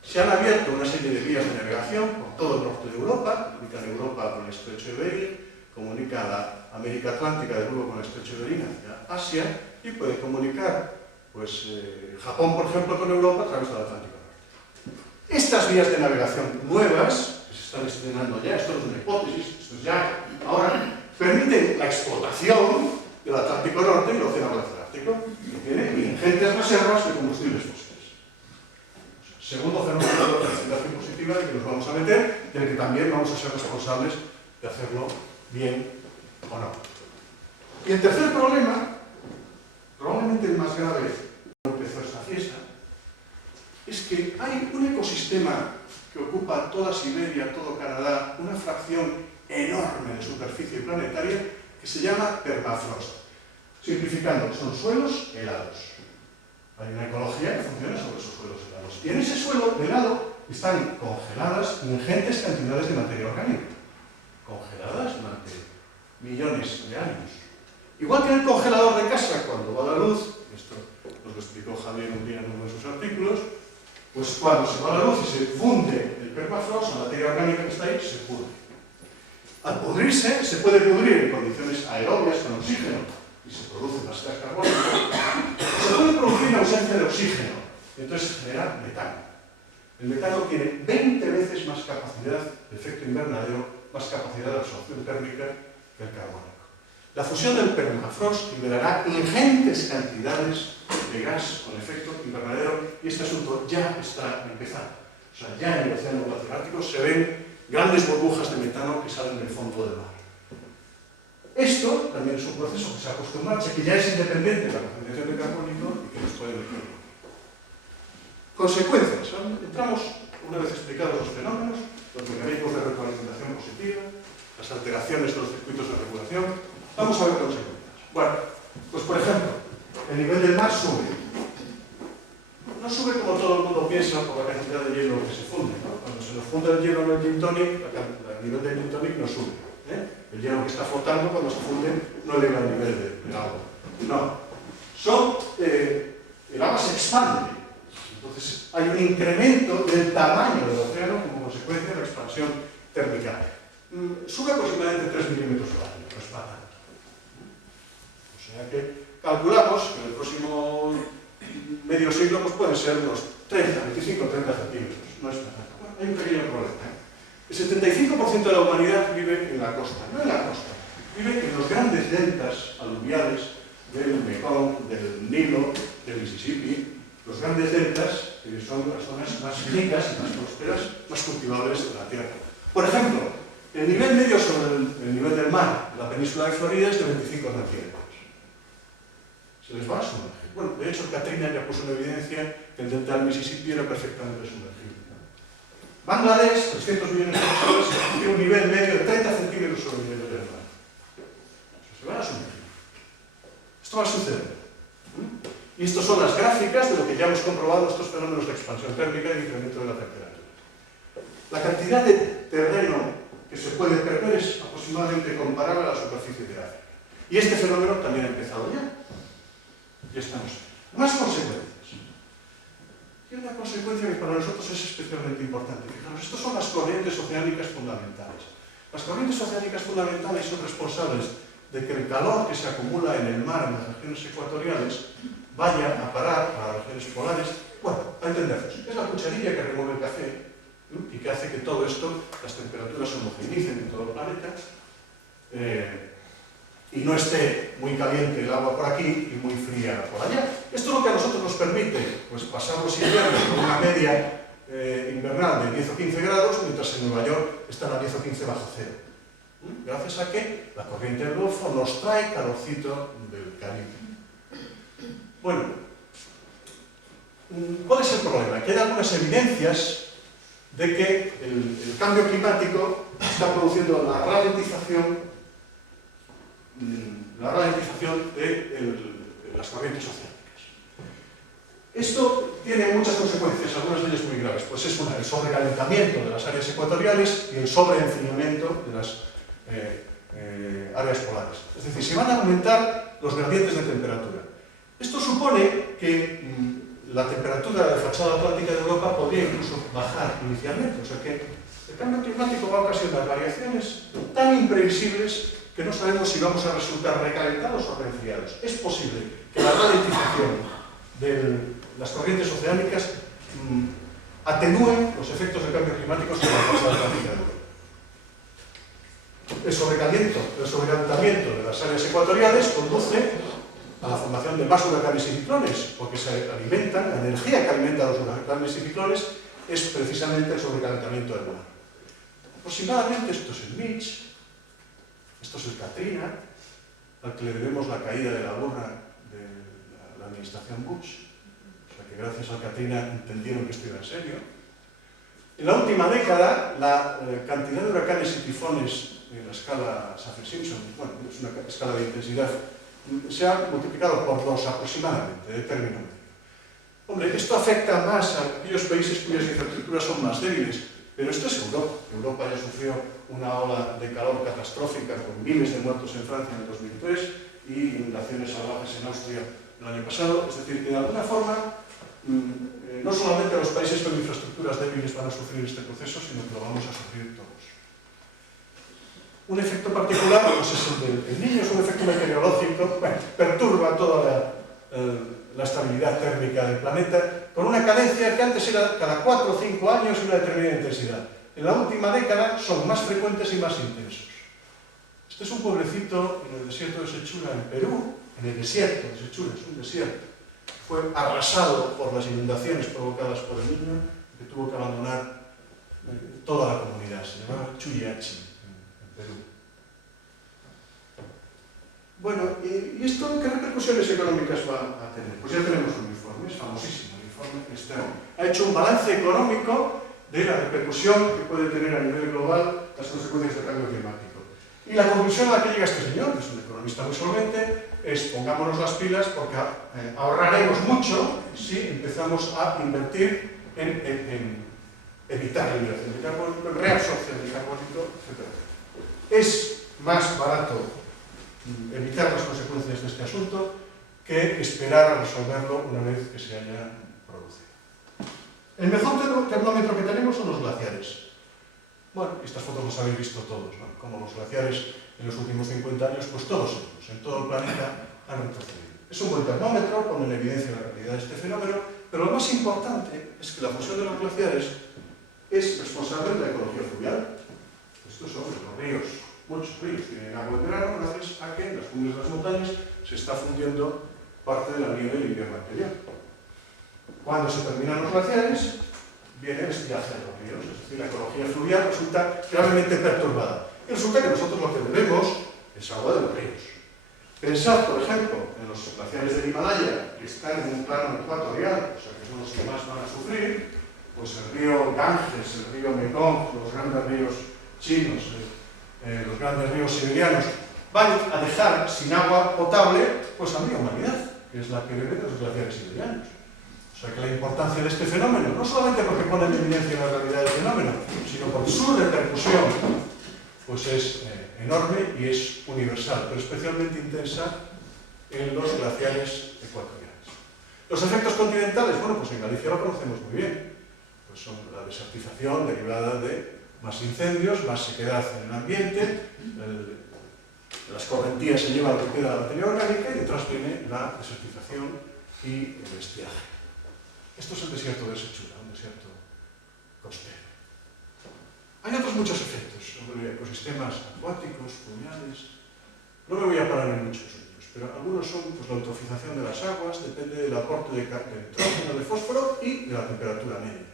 se han abierto una serie de vías de navegación por todo el norte de Europa, comunican Europa con el estrecho de Bering, comunica la América Atlántica de nuevo con el estrecho de Bering hacia Asia, y puede comunicar pues, Japón, por ejemplo, con Europa a través del Atlántico Norte. Estas vías de navegación nuevas, que se están estrenando ya, esto no es una hipótesis, esto es ya ahora, permiten la explotación del Atlántico Norte y el Océano Atlántico, que tiene ingentes reservas de combustibles fósiles. Segundo fenómeno de la aceleración positiva en que nos vamos a meter, en el que también vamos a ser responsables de hacerlo bien o no. Y el tercer problema, probablemente el más grave cuando empezó esta fiesta, es que hay un ecosistema que ocupa toda Siberia, todo Canadá, una fracción enorme de superficie planetaria que se llama permafrost. Simplificando, son suelos helados. Hay una ecología que funciona sobre esos suelos helados. Y en ese suelo helado están congeladas ingentes cantidades de materia orgánica. Congeladas durante millones de años. Igual que en el congelador de casa, cuando va la luz, esto nos lo explicó Javier un día en uno de sus artículos, pues cuando se va la luz y se funde el permafrost, la materia orgánica que está ahí, se pudre. Al pudrirse, se puede pudrir en condiciones aerobias con oxígeno, y se produce más gas carbónica, se puede producir en ausencia de oxígeno, y entonces se genera metano. El metano tiene 20 veces más capacidad de efecto invernadero, más capacidad de absorción térmica que el carbónico. La fusión del permafrost liberará ingentes cantidades de gas con efecto invernadero, y este asunto ya está empezando. O sea, ya en el océano Atlántico se ven grandes burbujas de metano que salen del fondo del mar. Esto también es un proceso que se ha puesto en marcha, que ya es independiente de la concentración de carbónico y que nos puede meter. Consecuencias. Entramos, una vez explicados los fenómenos, los mecanismos de retroalimentación positiva, las alteraciones de los circuitos de regulación, vamos a ver consecuencias. Bueno, pues por ejemplo, el nivel del mar sube. No sube como todo el mundo piensa por la cantidad de hielo que se funde, ¿no? Cuando se nos funde el hielo en el gin tonic, el nivel del gin tonic no sube. El hielo que está flotando cuando se funde no eleva el nivel del agua. No. El agua se expande. Entonces hay un incremento del tamaño del océano como consecuencia de la expansión térmica. Sube aproximadamente 3 milímetros al año, no es para tanto. O sea que calculamos que en el próximo medio siglo pues pueden ser unos 25 o 30 centímetros. No es para tanto. Bueno, hay un pequeño problema. El 75% de la humanidad vive en la costa, no en la costa, vive en los grandes deltas aluviales del Mekong, del Nilo, del Mississippi, los grandes deltas que son las zonas más ricas y más prósperas, más cultivables de la Tierra. Por ejemplo, el nivel medio sobre el nivel del mar de la península de Florida es de 25 centímetros. Se les va a sumergir. Bueno, de hecho, Katrina ya puso en evidencia que el delta del Mississippi era perfectamente sumergible. Bangladesh, 300 millones de personas, tiene un nivel medio de 30 centímetros sobre el nivel del mar. Se van a sumergir. Esto va a suceder. Y estas son las gráficas de lo que ya hemos comprobado, estos fenómenos de expansión térmica y incremento de la temperatura. La cantidad de terreno que se puede perder es aproximadamente comparable a la superficie de África. Y este fenómeno también ha empezado ya. Ya estamos. Más consecuencias. Y una consecuencia que para nosotros es especialmente importante. Fijaros, estas son las corrientes oceánicas fundamentales. Las corrientes oceánicas fundamentales son responsables de que el calor que se acumula en el mar en las regiones ecuatoriales vaya a parar a las regiones polares. Bueno, a entendernos, es la cucharilla que remueve el café y que hace que todo esto, las temperaturas se homogeneicen en todo el planeta y no esté muy caliente el agua por aquí y muy fría por allá. Esto es lo que a nosotros nos permite pues, pasar los inviernos con una media invernal de 10 o 15 grados, mientras en Nueva York están a 10 o 15 bajo cero. Gracias a que la corriente del Golfo nos trae calorcito del Caribe. Bueno, ¿cuál es el problema? Que hay algunas evidencias de que el cambio climático está produciendo la ralentización de las corrientes oceánicas. Esto tiene muchas consecuencias, algunas de ellas muy graves. Pues es una, el sobrecalentamiento de las áreas ecuatoriales y el sobreencinamiento de las áreas polares. Es decir, se van a aumentar los gradientes de temperatura. Esto supone que la temperatura de la fachada atlántica de Europa podría incluso bajar inicialmente. O sea que el cambio climático va a ocasionar variaciones tan imprevisibles que no sabemos si vamos a resultar recalentados o reenfriados. Es posible que la ralentización de las corrientes oceánicas atenúen los efectos del cambio climático sobre la fachada atlántica de Europa. El sobrecalentamiento de las áreas ecuatoriales conduce a la formación de más huracanes y ciclones, porque se alimentan, la energía que alimenta a los huracanes y ciclones es precisamente el sobrecalentamiento del mar. Aproximadamente esto es el Mitch, esto es el Katrina, al que le debemos la caída de la burra de la administración Bush, o sea que gracias al Katrina entendieron que esto iba en serio. En la última década, la cantidad de huracanes y tifones en la escala Saffir-Simpson, bueno, es una escala de intensidad, se ha multiplicado por 2 aproximadamente, de término medio. Hombre, esto afecta más a aquellos países cuyas infraestructuras son más débiles, pero esto es Europa. Europa ya sufrió una ola de calor catastrófica con miles de muertos en Francia en el 2003 y inundaciones salvajes en Austria el año pasado. Es decir, que de alguna forma no solamente los países con infraestructuras débiles van a sufrir este proceso, sino que lo vamos a sufrir todos. Un efecto particular pues es el del Niño, es un efecto meteorológico, bueno, perturba toda la estabilidad térmica del planeta, con una cadencia que antes era cada 4 o 5 años y una determinada intensidad. En la última década son más frecuentes y más intensos. Este es un pueblecito en el desierto de Sechura, en Perú, en el desierto de Sechura, es un desierto. Fue arrasado por las inundaciones provocadas por el Niño, que tuvo que abandonar toda la comunidad. Se llamaba Chuyachi, en Perú. Bueno, ¿y esto qué repercusiones económicas va a tener? Pues ya tenemos un informe, es famosísimo, el informe Stern. Ha hecho un balance económico de la repercusión que puede tener a nivel global las consecuencias del cambio climático. Y la conclusión a la que llega este señor, que es un economista muy solvente, es pongámonos las pilas porque ahorraremos mucho si empezamos a invertir en evitar la liberación de carbónico, en reabsorción de carbónico, etc. Es más barato evitar las consecuencias de este asunto que esperar a resolverlo una vez que se haya producido. El mejor termómetro que tenemos son los glaciares. Bueno, estas fotos las habéis visto todos, ¿no? Como los glaciares en los últimos 50 años, pues todos ellos, en todo el planeta, han retrocedido. Es un buen termómetro, pone en evidencia la realidad de este fenómeno, pero lo más importante es que la fusión de los glaciares es responsable de la ecología fluvial. Estos son los ríos. Muchos ríos tienen agua en verano gracias a que en las cumbres de las montañas se está fundiendo parte de la nieve del invierno anterior. Cuando se terminan los glaciares, viene el estiaje de los ríos, es decir, la ecología fluvial resulta gravemente perturbada. Y resulta que nosotros lo que debemos es agua de los ríos. Pensad, por ejemplo, en los glaciares del Himalaya, que están en un plano ecuatorial, o sea que son los que más van a sufrir, pues el río Ganges, el río Mekong, los grandes ríos chinos, los grandes ríos siberianos, van a dejar sin agua potable pues a media humanidad, que es la que bebe de los glaciares siberianos. O sea que la importancia de este fenómeno, no solamente porque pone en evidencia la realidad del fenómeno, sino porque su repercusión pues es enorme y es universal, pero especialmente intensa en los glaciares ecuatoriales. Los efectos continentales, bueno, pues en Galicia lo conocemos muy bien, pues son la desertización derivada de más incendios, más sequedad en el ambiente, las correntías se llevan lo que queda de la materia orgánica y detrás viene la desertización y el estiaje. Esto es el desierto de Sechura, un desierto costero. Hay otros muchos efectos sobre ecosistemas acuáticos, fluviales. No me voy a parar en muchos de ellos, pero algunos son pues, la eutrofización de las aguas, depende del aporte de nitrógeno, de fósforo y de la temperatura media.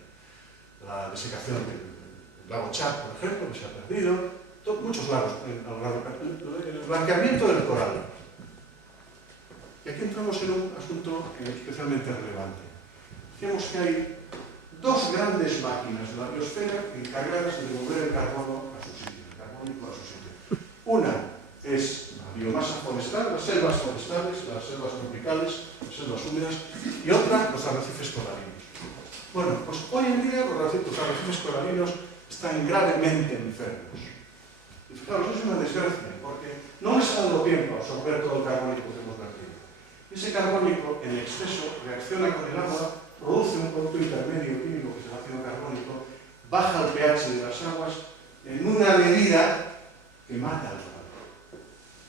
La desecación del lago Chad, por ejemplo, que se ha perdido, muchos lagos a lo largo del blanqueamiento del coral. Y aquí entramos en un asunto especialmente relevante. Decíamos que hay dos grandes máquinas de la biosfera encargadas de devolver el carbono a su sitio. Una es la biomasa forestal, las selvas forestales, las selvas tropicales, las selvas húmedas, y otra, los arrecifes coralinos. Bueno, pues hoy en día los arrecifes coralinos están gravemente enfermos. Y fijaros, es una desgracia, porque no les ha dado tiempo a absorber todo el carbónico que hemos vertido. Ese carbónico, en exceso, reacciona con el agua, produce un producto intermedio químico, que es el ácido carbónico, baja el pH de las aguas en una medida que mata al mar.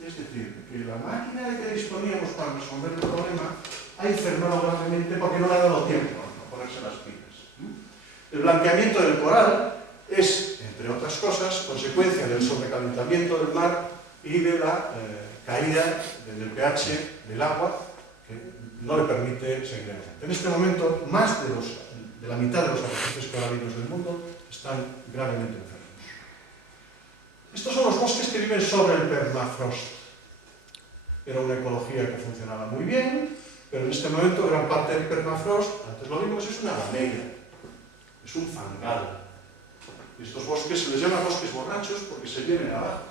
Es decir, que la máquina de que disponíamos para resolver el problema ha enfermado gravemente porque no le ha dado tiempo a ponerse las pilas. El blanqueamiento del coral es, entre otras cosas, consecuencia del sobrecalentamiento del mar y de la caída del pH del agua, que no le permite seguir adelante. En este momento, más de la mitad de los arrecifes coralinos del mundo están gravemente enfermos. Estos son los bosques que viven sobre el permafrost. Era una ecología que funcionaba muy bien, pero en este momento gran parte del permafrost, antes lo vimos, es una negra, es un fangal. Estos bosques se les llama bosques borrachos porque se vienen abajo.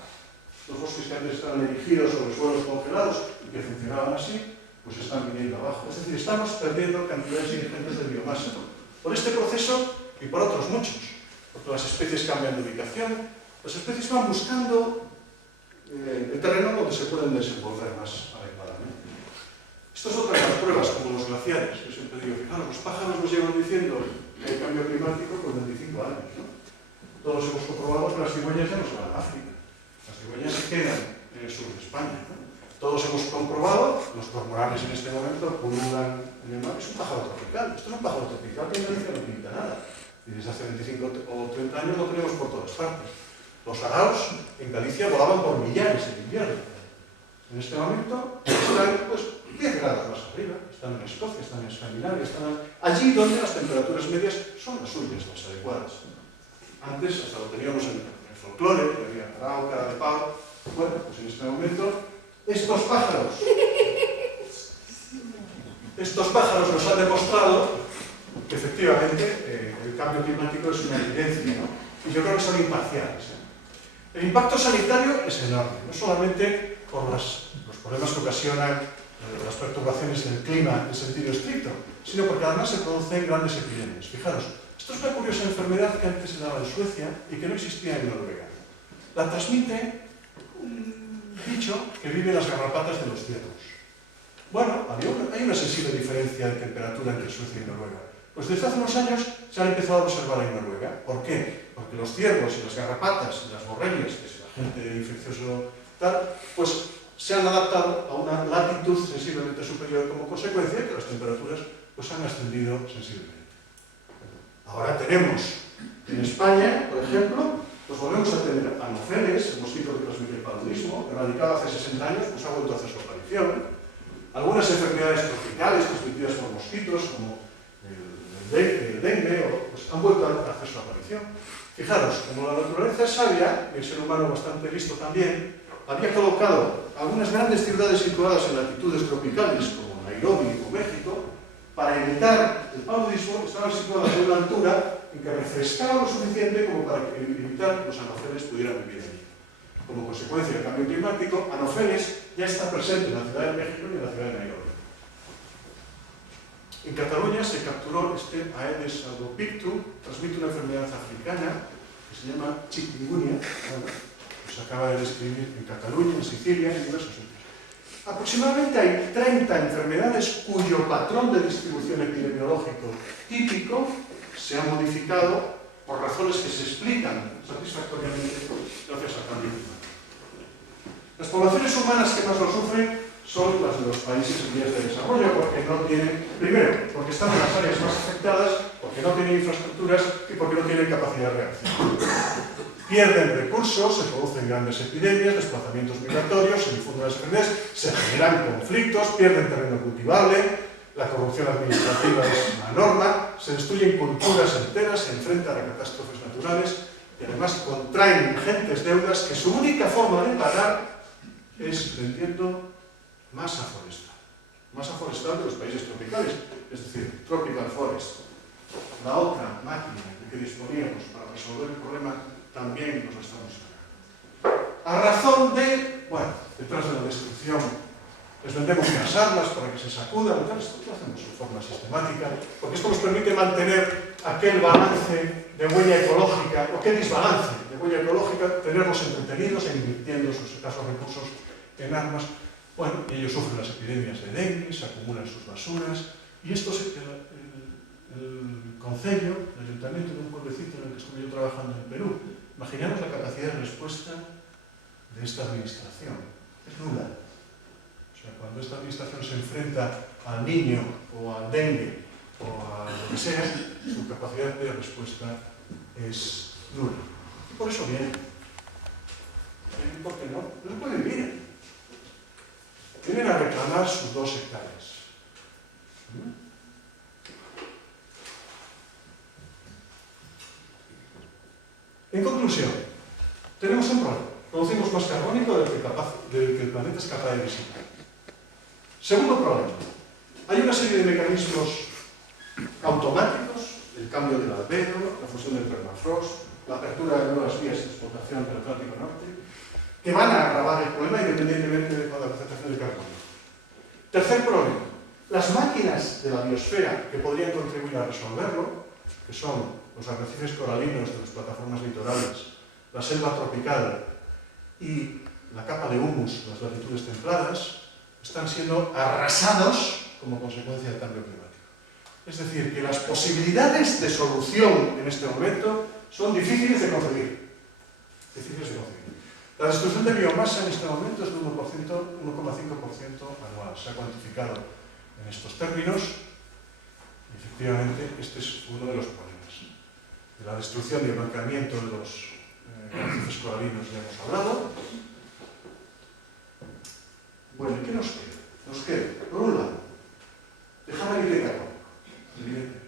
Los bosques que antes estaban erigidos sobre suelos congelados y que funcionaban así, pues están viniendo abajo. Es decir, estamos perdiendo cantidades ingentes de biomasa. Por este proceso y por otros muchos. Porque las especies cambian de ubicación, las especies van buscando el terreno donde se pueden desenvolver más adecuadamente. Esto es otra de las pruebas, como los glaciares. Yo siempre digo, fijaros, los pájaros nos llevan diciendo que hay cambio climático por 25 años, ¿no? Todos hemos comprobado que las cigüeñas ya no se van a África. Las cigüeñas se quedan en el sur de España, ¿no? Todos hemos comprobado, los cormoranes en este momento pululan en el mar. Es un pájaro tropical. Esto es un pájaro tropical que en Galicia no pinta nada. Y desde hace 25 o 30 años lo tenemos por todas partes. Los araos en Galicia volaban por millares en invierno. En este momento están pues, 10 grados más arriba. Están en Escocia, están en Escandinavia, están allí donde las temperaturas medias son las suyas, las adecuadas. Antes, hasta lo teníamos en el folclore, que había arao, cara de pavo. Bueno, pues en este momento, estos pájaros nos han demostrado que efectivamente el cambio climático es una evidencia, ¿no? Y yo creo que son imparciales, ¿eh? El impacto sanitario es enorme, no solamente por los problemas que ocasionan las perturbaciones del clima en sentido estricto, sino porque además se producen grandes epidemias. Fijaros, esto es una curiosa enfermedad que antes se daba en Suecia y que no existía en Noruega. La transmite un bicho que vive en las garrapatas de los ciervos. Bueno, hay una sensible diferencia de temperatura entre Suecia y Noruega. Pues desde hace unos años se han empezado a observar en Noruega. ¿Por qué? Porque los ciervos y las garrapatas y las borregias, que es el agente infeccioso tal, pues se han adaptado a una latitud sensiblemente superior como consecuencia de que las temperaturas pues, han ascendido sensiblemente. Ahora tenemos en España, por ejemplo, pues volvemos a tener Anopheles, el mosquito que transmite el paludismo, erradicado hace 60 años, pues ha vuelto a hacer su aparición. Algunas enfermedades tropicales transmitidas por mosquitos, como el dengue, pues han vuelto a hacer su aparición. Fijaros, como la naturaleza es sabia, y el ser humano bastante listo también, había colocado algunas grandes ciudades situadas en latitudes tropicales, como Nairobi o México, para evitar el paludismo. Estaban situadas en una altura en que refrescaba lo suficiente como para evitar que los anopheles pudieran vivir allí. Como consecuencia del cambio climático, Anopheles ya está presente en la ciudad de México y en la ciudad de Nairobi. En Cataluña se capturó este Aedes albopictu, transmite una enfermedad africana que se llama chikungunya. Bueno, se acaba de describir en Cataluña, en Sicilia, en diversos sitios. Aproximadamente hay 30 enfermedades cuyo patrón de distribución epidemiológico típico se ha modificado por razones que se explican satisfactoriamente gracias al cambio climático. Las poblaciones humanas que más lo sufren son las de los países en vías de desarrollo, porque no tienen, primero, porque están en las áreas más afectadas, porque no tienen infraestructuras y porque no tienen capacidad de reacción. Pierden recursos, se producen grandes epidemias, desplazamientos migratorios, se difunden las enfermedades, se generan conflictos, pierden terreno cultivable, la corrupción administrativa es una norma, se destruyen culturas enteras, se enfrentan a catástrofes naturales y además contraen ingentes deudas que su única forma de pagar es vendiendo masa forestal de los países tropicales, es decir, tropical forest. La otra máquina de que disponíamos para resolver el problema también nos la estamos sacando. A razón de detrás de la destrucción, les vendemos unas armas para que se sacudan, tal, esto lo hacemos de forma sistemática, porque esto nos permite mantener aquel balance de huella ecológica, o aquel desbalance de huella ecológica, tenerlos entretenidos e invirtiendo sus escasos recursos en armas. Bueno, y ellos sufren las epidemias de dengue, se acumulan sus basuras, y esto es el concello, el ayuntamiento de un pueblecito en el que estuve yo trabajando en Perú. Imaginemos la capacidad de respuesta de esta administración. Es nula. O sea, cuando esta administración se enfrenta al niño o al dengue o a lo que sea, su capacidad de respuesta es nula. Y por eso vienen. ¿Por qué no? No pueden venir. Vienen a reclamar sus 2 hectáreas. En conclusión, tenemos un problema. Producimos más carbónico del que el planeta es capaz de disipar. Segundo problema. Hay una serie de mecanismos automáticos, el cambio del albedo, la fusión del permafrost, la apertura de nuevas vías de explotación del Atlántico Norte, que van a agravar el problema independientemente de la concentración de carbono. Tercer problema. Las máquinas de la biosfera que podrían contribuir a resolverlo, que son los arrecifes coralinos de las plataformas litorales, la selva tropical y la capa de humus de las latitudes templadas, están siendo arrasados como consecuencia del cambio climático. Es decir, que las posibilidades de solución en este momento son difíciles de concebir. La destrucción de biomasa en este momento es de 1,5% anual. Se ha cuantificado en estos términos y efectivamente este es uno de los problemas. De la destrucción y el blanqueamiento de los arrecifes coralinos ya hemos hablado. Bueno, ¿y qué nos queda? Nos queda, por un lado, dejar el aire carbónico, evidentemente.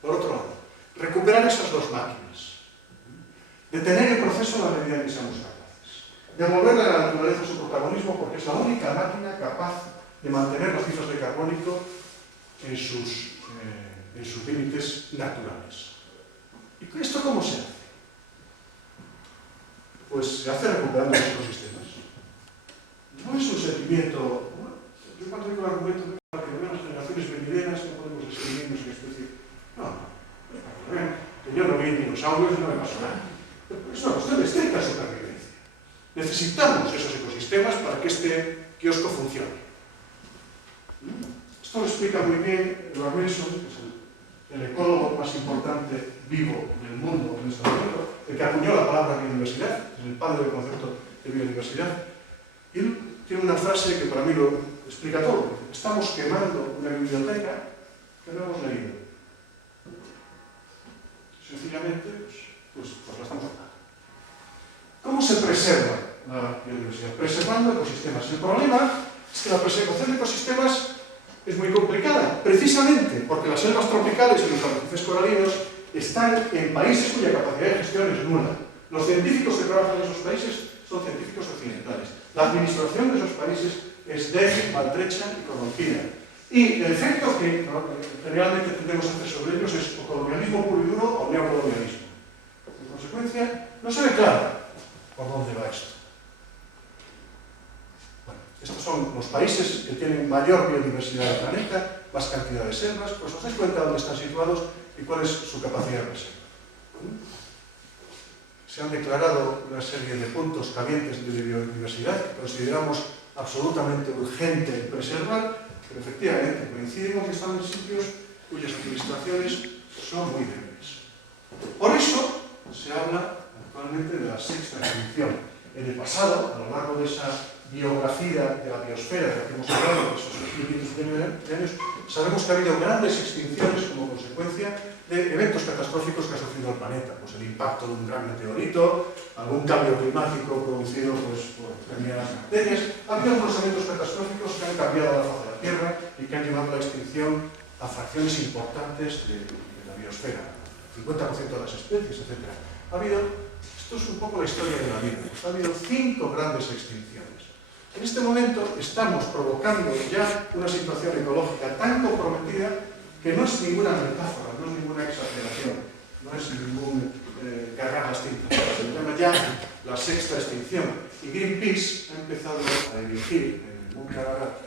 Por otro lado, recuperar esas 2 máquinas. Detener el proceso en la medida en que seamos capaces. Devolverle a la naturaleza su protagonismo porque es la única máquina capaz de mantener los ciclos de carbónico en sus límites naturales. ¿Y esto cómo se hace? Pues se hace recuperando los ecosistemas. No es un sentimiento... Bueno, yo cuando digo el argumento de que las generaciones venideras no podemos extinguirnos en especie. No. Que yo no vi dinosaurios y no me pasó nada. Es una cuestión de estricta supervivencia. Necesitamos esos ecosistemas para que este kiosco funcione. Esto lo explica muy bien Edward Wilson, que es el ecólogo más importante vivo del mundo en este momento, el que acuñó la palabra biodiversidad, es el padre del concepto de biodiversidad. Y él tiene una frase que para mí lo explica todo. Estamos quemando una biblioteca que no hemos leído. Sencillamente, pues la estamos matando. ¿Cómo se preserva la biodiversidad? Preservando ecosistemas. El problema es que la preservación de ecosistemas es muy complicada, precisamente porque las selvas tropicales y los arrecifes coralinos están en países cuya capacidad de gestión es nula. Los científicos que trabajan en esos países son científicos occidentales. La administración de esos países es débil, maltrecha y corrompida. Y el efecto que generalmente tendemos a hacer sobre ellos es o colonialismo puro y duro o neocolonialismo. En consecuencia, no se ve claro por dónde va esto. Bueno, estos son los países que tienen mayor biodiversidad del planeta, más cantidad de selvas, pues os dais cuenta de dónde están situados y cuál es su capacidad de reserva. Se han declarado una serie de puntos calientes de biodiversidad que consideramos absolutamente urgente preservar, pero efectivamente coincidimos que están en sitios cuyas administraciones son muy débiles. Por eso se habla actualmente de la sexta extinción. En el pasado, a lo largo de esa biografía de la biosfera de la que hemos hablado, de esos 500 millones de años, sabemos que ha habido grandes extinciones como consecuencia de eventos catastróficos que ha sufrido el planeta, pues el impacto de un gran meteorito, algún cambio climático producido pues, por determinadas bacterias. Ha habido algunos eventos catastróficos que han cambiado la faz de la Tierra y que han llevado a la extinción a fracciones importantes de la biosfera, 50% de las especies, etc. Esto es un poco la historia de la vida, pues ha habido 5 grandes extinciones. En este momento estamos provocando ya una situación ecológica tan comprometida que no es ninguna metáfora, no es ninguna exageración, no es ningún cargar las tintas. Se llama ya la sexta extinción. Y Greenpeace ha empezado a dirigir en el mundo ahora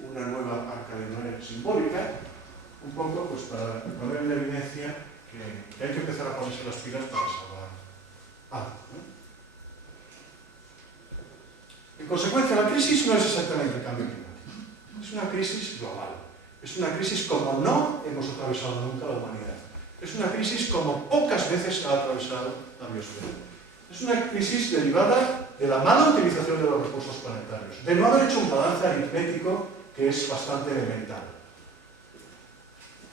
una nueva arca de Noé simbólica, un poco pues, para poner en evidencia que hay que empezar a ponerse las pilas para salvar algo, ¿no? En consecuencia, la crisis no es exactamente el cambio climático, es una crisis global, es una crisis como no hemos atravesado nunca la humanidad, es una crisis como pocas veces ha atravesado la biosfera, es una crisis derivada de la mala utilización de los recursos planetarios, de no haber hecho un balance aritmético que es bastante elemental.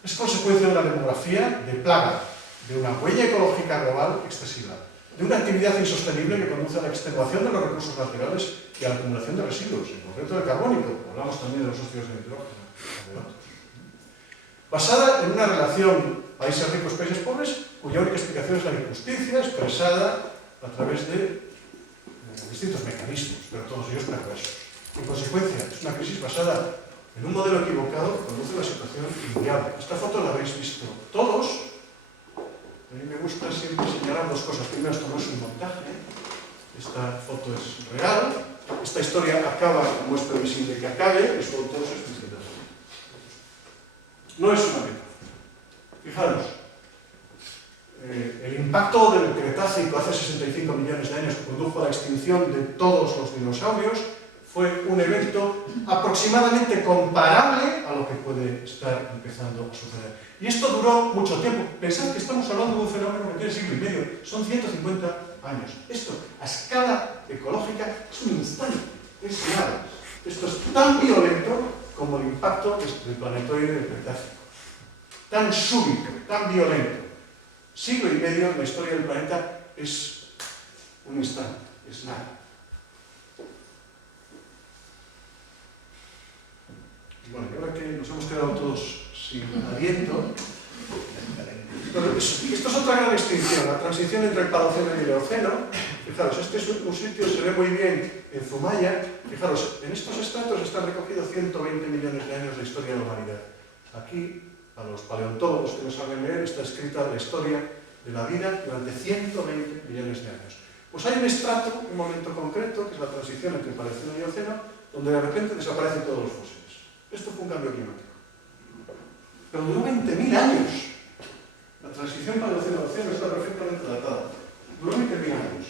Es consecuencia de una demografía de plaga, de una huella ecológica global excesiva, de una actividad insostenible que conduce a la extenuación de los recursos naturales y a la acumulación de residuos, en concreto de carbónico, hablamos también de los óxidos de nitrógeno, de otros. Basada en una relación países ricos, países pobres, cuya única explicación es la injusticia expresada a través de distintos mecanismos, pero todos ellos perversos. En consecuencia, es una crisis basada en un modelo equivocado que conduce a una situación inviable. Esta foto la habéis visto todos. A mí me gusta siempre señalar dos cosas. Primero, esto no es un montaje, esta foto es real, esta historia acaba como es previsible que acabe, y su autor se explícita. No es una metáfora. Fijaros, el impacto del Cretácico hace 65 millones de años que condujo a la extinción de todos los dinosaurios fue un evento aproximadamente comparable a lo que puede estar empezando a suceder. Y esto duró mucho tiempo. Pensad que estamos hablando de un fenómeno que tiene siglo y medio, son 150 años. Esto, a escala ecológica, es un instante, es nada. Esto es tan violento como el impacto del planetoide del Cretácico. Tan súbito, tan violento. Siglo y medio en la historia del planeta es un instante, es nada. Bueno, y ahora que nos hemos quedado todos sin aliento, bueno, esto es otra gran extinción, la transición entre el Paloceno y el Eoceno. Fijaros, este es un sitio, se ve muy bien en Zumaya. Fijaros, en estos estratos están recogidos 120 millones de años de historia de la humanidad. Aquí, a los paleontólogos que no saben leer, está escrita la historia de la vida durante 120 millones de años. Pues hay un estrato, un momento concreto, que es la transición entre el Paloceno y el Eoceno, donde de repente desaparecen todos los fósiles. Esto fue un cambio climático. Pero duró 20.000 años. La transición Paleoceno-Eoceno está perfectamente datada. Duró 20.000 años.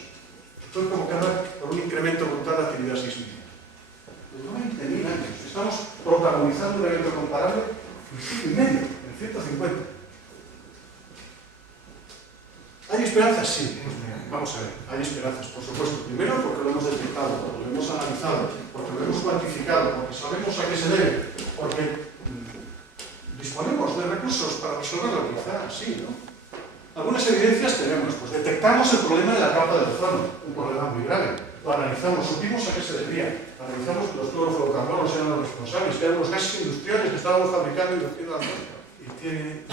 Fue provocada por un incremento brutal de actividad sísmica. Duró 20.000 años. Estamos protagonizando un evento comparable en siglo y medio, en 150. ¿Hay esperanzas? Sí. Vamos a ver, hay esperanzas, por supuesto. Primero porque lo hemos detectado, porque lo hemos analizado, porque lo hemos cuantificado, porque sabemos a qué se debe, porque disponemos de recursos para resolverlo, quizá sí, ¿no? Algunas evidencias tenemos, pues detectamos el problema de la capa del ozono, un problema muy grave. Lo analizamos, supimos a qué se debía, analizamos que los clorofluorocarbonos eran los responsables, que eran los gases industriales que estábamos fabricando y vertiendo al mundo. Y tiene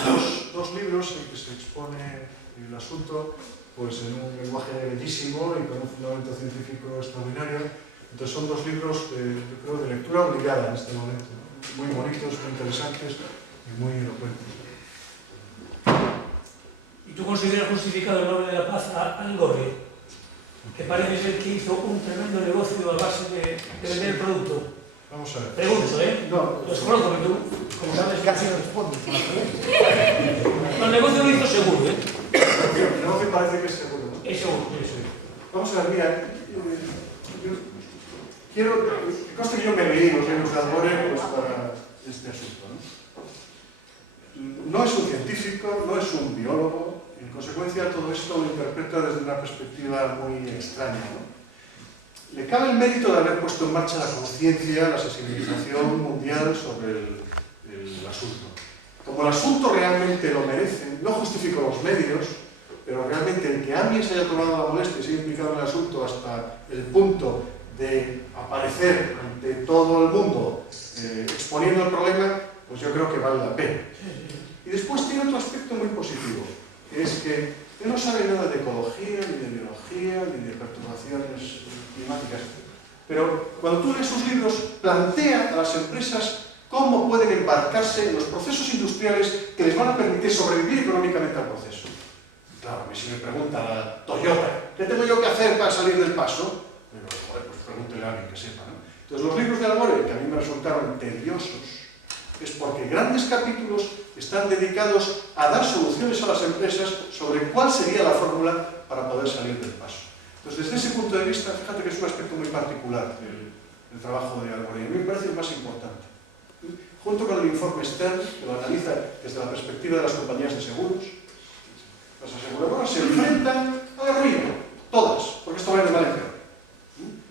dos libros en que se expone el asunto pues en un lenguaje bellísimo y con un fundamento científico extraordinario. Entonces son dos libros, yo creo, de lectura obligada en este momento, ¿no? Muy bonitos, muy interesantes y muy elocuentes. ¿Y tú consideras justificado el Nobel de la Paz a Al Gore, que parece ser que hizo un tremendo negocio a base de vender el producto? Vamos a ver. Pregunto, ¿eh? No, los conozco, pero tú, como sabes, Casi no responde. el negocio lo hizo seguro, ¿eh? el negocio parece que es seguro, ¿no? Es seguro, eso. Vamos a ver, mira, yo quiero que conste que yo me leí los libros de Al Gore pues, para este asunto, ¿no? No es un científico, no es un biólogo, en consecuencia todo esto lo interpreta desde una perspectiva muy extraña, ¿no? Le cabe el mérito de haber puesto en marcha la conciencia, la sensibilización mundial sobre el asunto. Como el asunto realmente lo merece, no justifico los medios, pero realmente el que alguien se haya tomado la molestia y se haya implicado en el asunto hasta el punto de aparecer ante todo el mundo exponiendo el problema, pues yo creo que vale la pena. Y después tiene otro aspecto muy positivo, que es que él no sabe nada de ecología, ni de biología, ni de perturbaciones climáticas. Pero cuando tú lees sus libros, plantea a las empresas cómo pueden embarcarse en los procesos industriales que les van a permitir sobrevivir económicamente al proceso. claro, a mí si me pregunta la Toyota, ¿qué tengo yo que hacer para salir del paso? Pero, joder, pues pregúntele a alguien que sepa, ¿no? Entonces, los libros de Albore, que a mí me resultaron tediosos, es porque grandes capítulos están dedicados a dar soluciones a las empresas sobre cuál sería la fórmula para poder salir del paso. Entonces, desde ese punto de vista, fíjate que es un aspecto muy particular del trabajo de Albore, y a mí me parece el más importante. Junto con el informe Stern, que lo analiza desde la perspectiva de las compañías de seguros, las aseguradoras se enfrentan a la ruina, todas, porque esto va de mal en peor.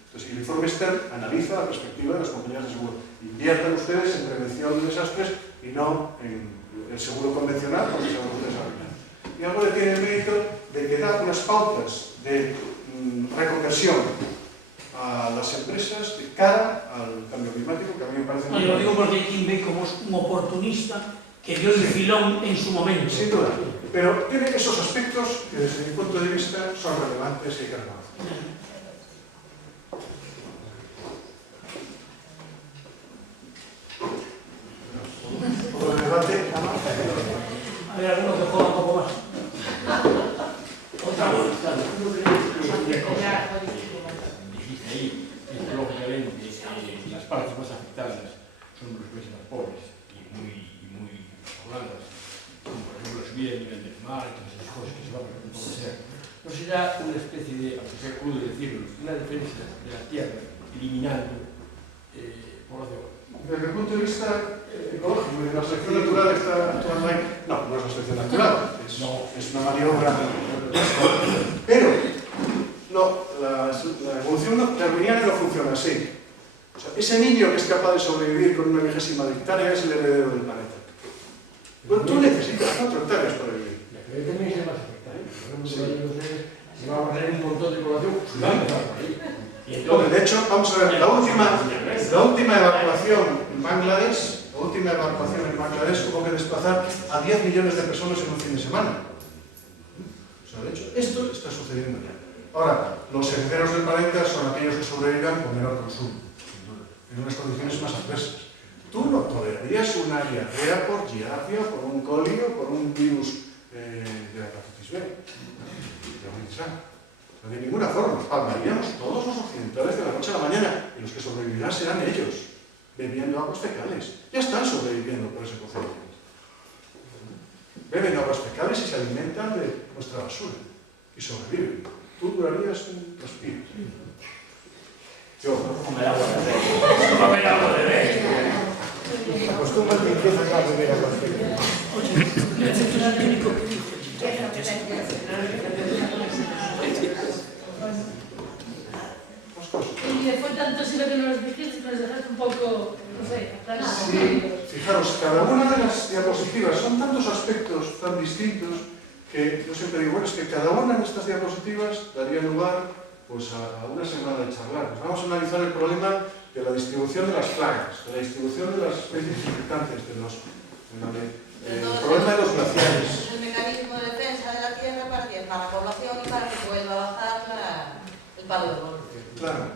Entonces, el informe Stern analiza la perspectiva de las compañías de seguro. Inviertan ustedes en prevención de desastres y no en el seguro convencional, porque se van ustedes a arruinar. Y Albore tiene el mérito de que da unas pautas de reconversión a las empresas de cara al cambio climático, que a mí me parece... No, yo lo digo porque Kim ve como un oportunista que dio el filón en su momento. Sin duda, pero tiene esos aspectos que desde mi punto de vista son relevantes y hay que reconocer. ¿Otro debate? A ver, alguno que juega un poco más. Otra vez. Dijiste ahí, lógicamente, las partes más afectadas son los países más pobres y muy pobladas, como por ejemplo la subida del nivel del mar y todas esas cosas que se van a reconocer. ¿No será una especie de, aunque sea crudo decirlo, una defensa de la tierra eliminando población? Desde el punto de vista ecológico y de la selección natural está actuando ahí. No, no es la selección natural, es una maniobra. Pero la evolución darwiniana no funciona así. O sea, ese niño que es capaz de sobrevivir con una 20ª hectárea es el heredero del planeta. Pero tú necesitas 4 hectáreas para vivir. La que también es más afectada. Si vamos a tener un montón de población, va a empezar por ahí. Hombre, de hecho, vamos a ver, la última evacuación en Bangladesh, hubo que desplazar a 10 millones de personas en un fin de semana. O sea, de hecho, esto está sucediendo ya. Ahora, los herederos del planeta son aquellos que sobrevivan con menor consumo, sin duda, en unas condiciones más adversas. Tú no tolerarías una diarrea por giardia, por un colio, por un virus de la hepatitis B, de ninguna forma. Palmaríamos todos los occidentales de la noche a la mañana, y los que sobrevivirán serán ellos, bebiendo aguas fecales. Ya están sobreviviendo por ese procedimiento. Beben aguas fecales y se alimentan de nuestra basura, y sobreviven. Tú durarías un respiro. Yo. Come el agua de bebé. Come el agua de bebé. Acostumbra que empieza a beber agua fecales. El efecto sistémico que dijo. Y después tanto si lo que nos dijiste que nos dejaste un poco, no sé, atrás. Sí, fijaros, cada una de las diapositivas son tantos aspectos tan distintos que yo siempre digo, bueno, es que cada una de estas diapositivas daría lugar pues, a una semana de charlar. Pues vamos a analizar el problema de la distribución de las plagas, de la distribución de las especies infectantes, el problema de los glaciares. El mecanismo de defensa de la tierra para la población y para que vuelva a bajar el palo de golpe. Claro.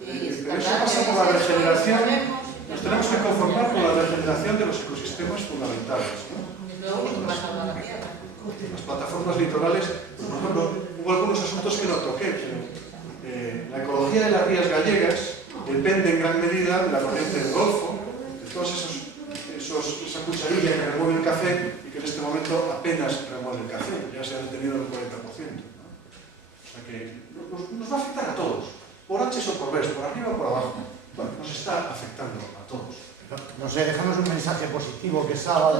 Pero eso pasa por la regeneración. Nos tenemos que conformar con la regeneración de los ecosistemas fundamentales, ¿no? Las plataformas litorales, por ejemplo, hubo algunos asuntos que no toqué. La ecología de las rías gallegas depende en gran medida de la corriente del Golfo, de todos esa cucharilla que remueve el café y que en este momento apenas remueve el café, ya se ha detenido en un 40%. ¿No? O sea que nos va a afectar a todos, por H o por B, por arriba o por abajo. Bueno, nos está afectando a todos. No sé, dejamos un mensaje positivo que es sábado.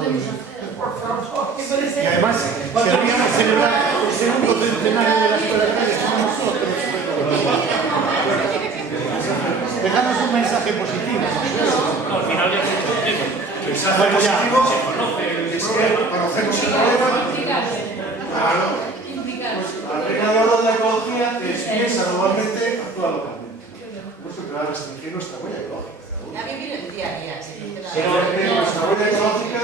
Por favor, que puede Y ser. además, queríamos celebrar el segundo centenario de las Colegiales con nosotros. Dejamos un mensaje positivo. Al final ya se positivo. Mensaje positivo es que conocemos el problema. Claro. Al regador de la ecología piensa globalmente, actúa localmente. Por eso que va a restringir nuestra huella ecológica. A vivir el día a día. Nuestra huella ecológica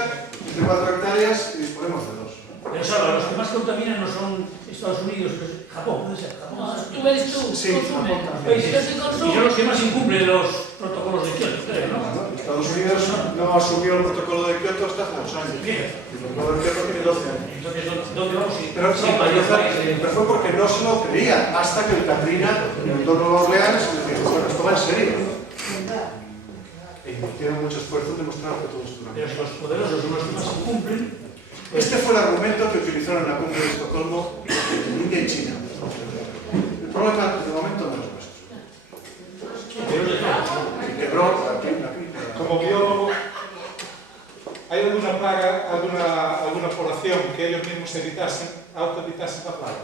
es de 4 hectáreas y disponemos de 2. Pero Salva, los que más contaminan no son Estados Unidos, Japón, puede ser. Japón. No, tú eres tú, Sí, consume. Japón también. Pues yo sí Y consumo. son los que más incumplen los protocolos de Kioto, creo, ¿no? Estados Unidos no asumió el protocolo de Kioto hasta hace 2 años. Bien. El protocolo de Kioto tiene 12 años. Entonces, ¿dónde vamos? Pero Sí, mayor país de... pero fue porque no se lo creía, hasta que el Katrina inundó Nueva Orleans y dijo, bueno, esto va en serio. E invirtieron mucho esfuerzo en demostrar que todo esto era Pero los poderosos son los que más incumplen. Este fue el argumento que utilizaron en la cumbre de Estocolmo en India y China. El problema, de momento, no es nuestro. Que quebró aquí. Como biólogo, ¿hay alguna plaga, alguna población que ellos mismos autoevitasen la plaga?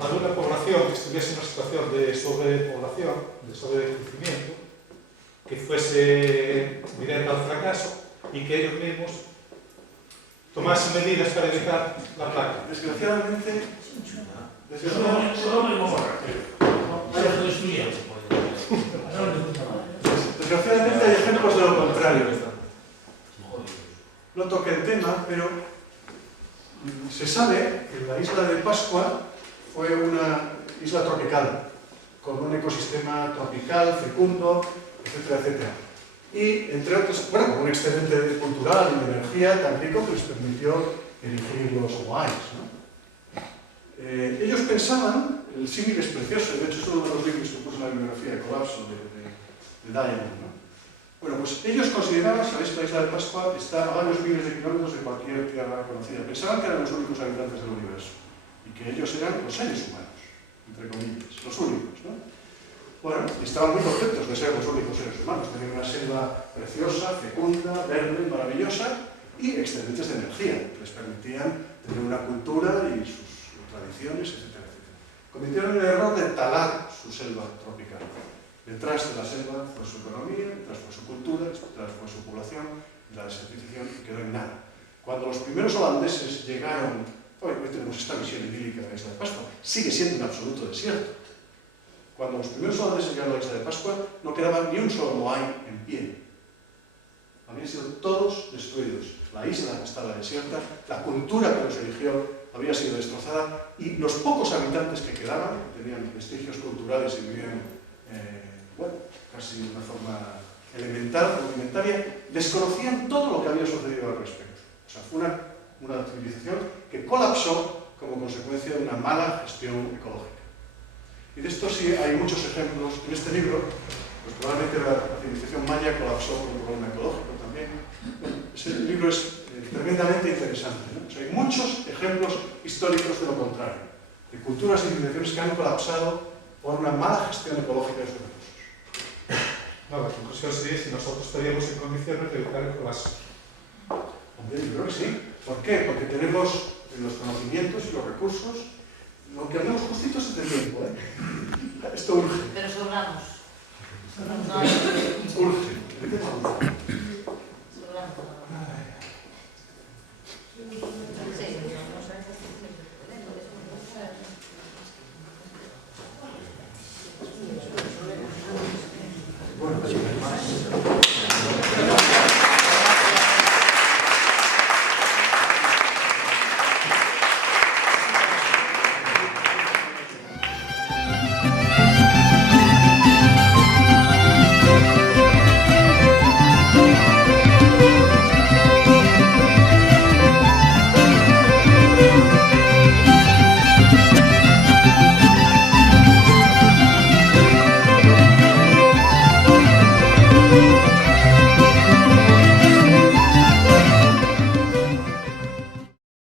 ¿Alguna población que estuviese en una situación de sobrepoblación, de sobrecrecimiento, que fuese directa al fracaso y que ellos mismos tomasen medidas para evitar la plaga? Desgraciadamente, Sodoma y Gomorra. Ahora lo destruyeron. Pasaron de puta madre. desgraciadamente hay ejemplos de lo contrario. No toqué el tema, pero se sabe que la isla de Pascua fue una isla tropical, con un ecosistema tropical, fecundo, etcétera, etcétera. Y, entre otros, bueno, con un excedente cultural y de energía tan rico que les permitió erigir los moais, ¿no? Ellos pensaban, el símil es precioso, de hecho es uno de los libros que puse en la bibliografía de Colapso de Diamond, ¿no? Bueno, pues ellos consideraban, sabéis que la isla de Pascua está a varios miles de kilómetros de cualquier tierra conocida. Pensaban que eran los únicos habitantes del universo y que ellos eran los seres humanos, entre comillas, los únicos, ¿no? Bueno, y estaban muy contentos de ser los únicos seres humanos. Tenían una selva preciosa, fecunda, verde, maravillosa y excedentes de energía que les permitían tener una cultura y sus tradiciones, etcétera, etcétera. Cometieron el error de talar su selva tropical. Detrás de la selva fue su economía, detrás fue su cultura, detrás fue su población, y la desertificación quedó en nada. Cuando los primeros holandeses llegaron, hoy tenemos esta visión idílica de la isla de Pascua, sigue siendo un absoluto desierto. Cuando los primeros holandeses llegaron a la isla de Pascua, no quedaba ni un solo moai en pie. Habían sido todos destruidos. La isla estaba desierta, la cultura que los eligió había sido destrozada y los pocos habitantes que quedaban, tenían vestigios culturales y vivían, bueno, casi de una forma elemental, rudimentaria, desconocían todo lo que había sucedido al respecto. O sea, fue una civilización que colapsó como consecuencia de una mala gestión ecológica. Y de esto sí hay muchos ejemplos. En este libro, pues probablemente la civilización maya colapsó por un problema ecológico también. Bueno, ese libro es tremendamente interesante, ¿no? O sea, hay muchos ejemplos históricos de lo contrario, de culturas y civilizaciones que han colapsado por una mala gestión ecológica de sus recursos. No, la conclusión sería si nosotros estaríamos en condiciones de evitar el colapso. Hombre, yo creo que sí. ¿Por qué? Porque tenemos los conocimientos y los recursos, lo que hablamos justitos es de tiempo, ¿eh? Esto urge. Pero sobramos. Urge. ¿De qué te urge?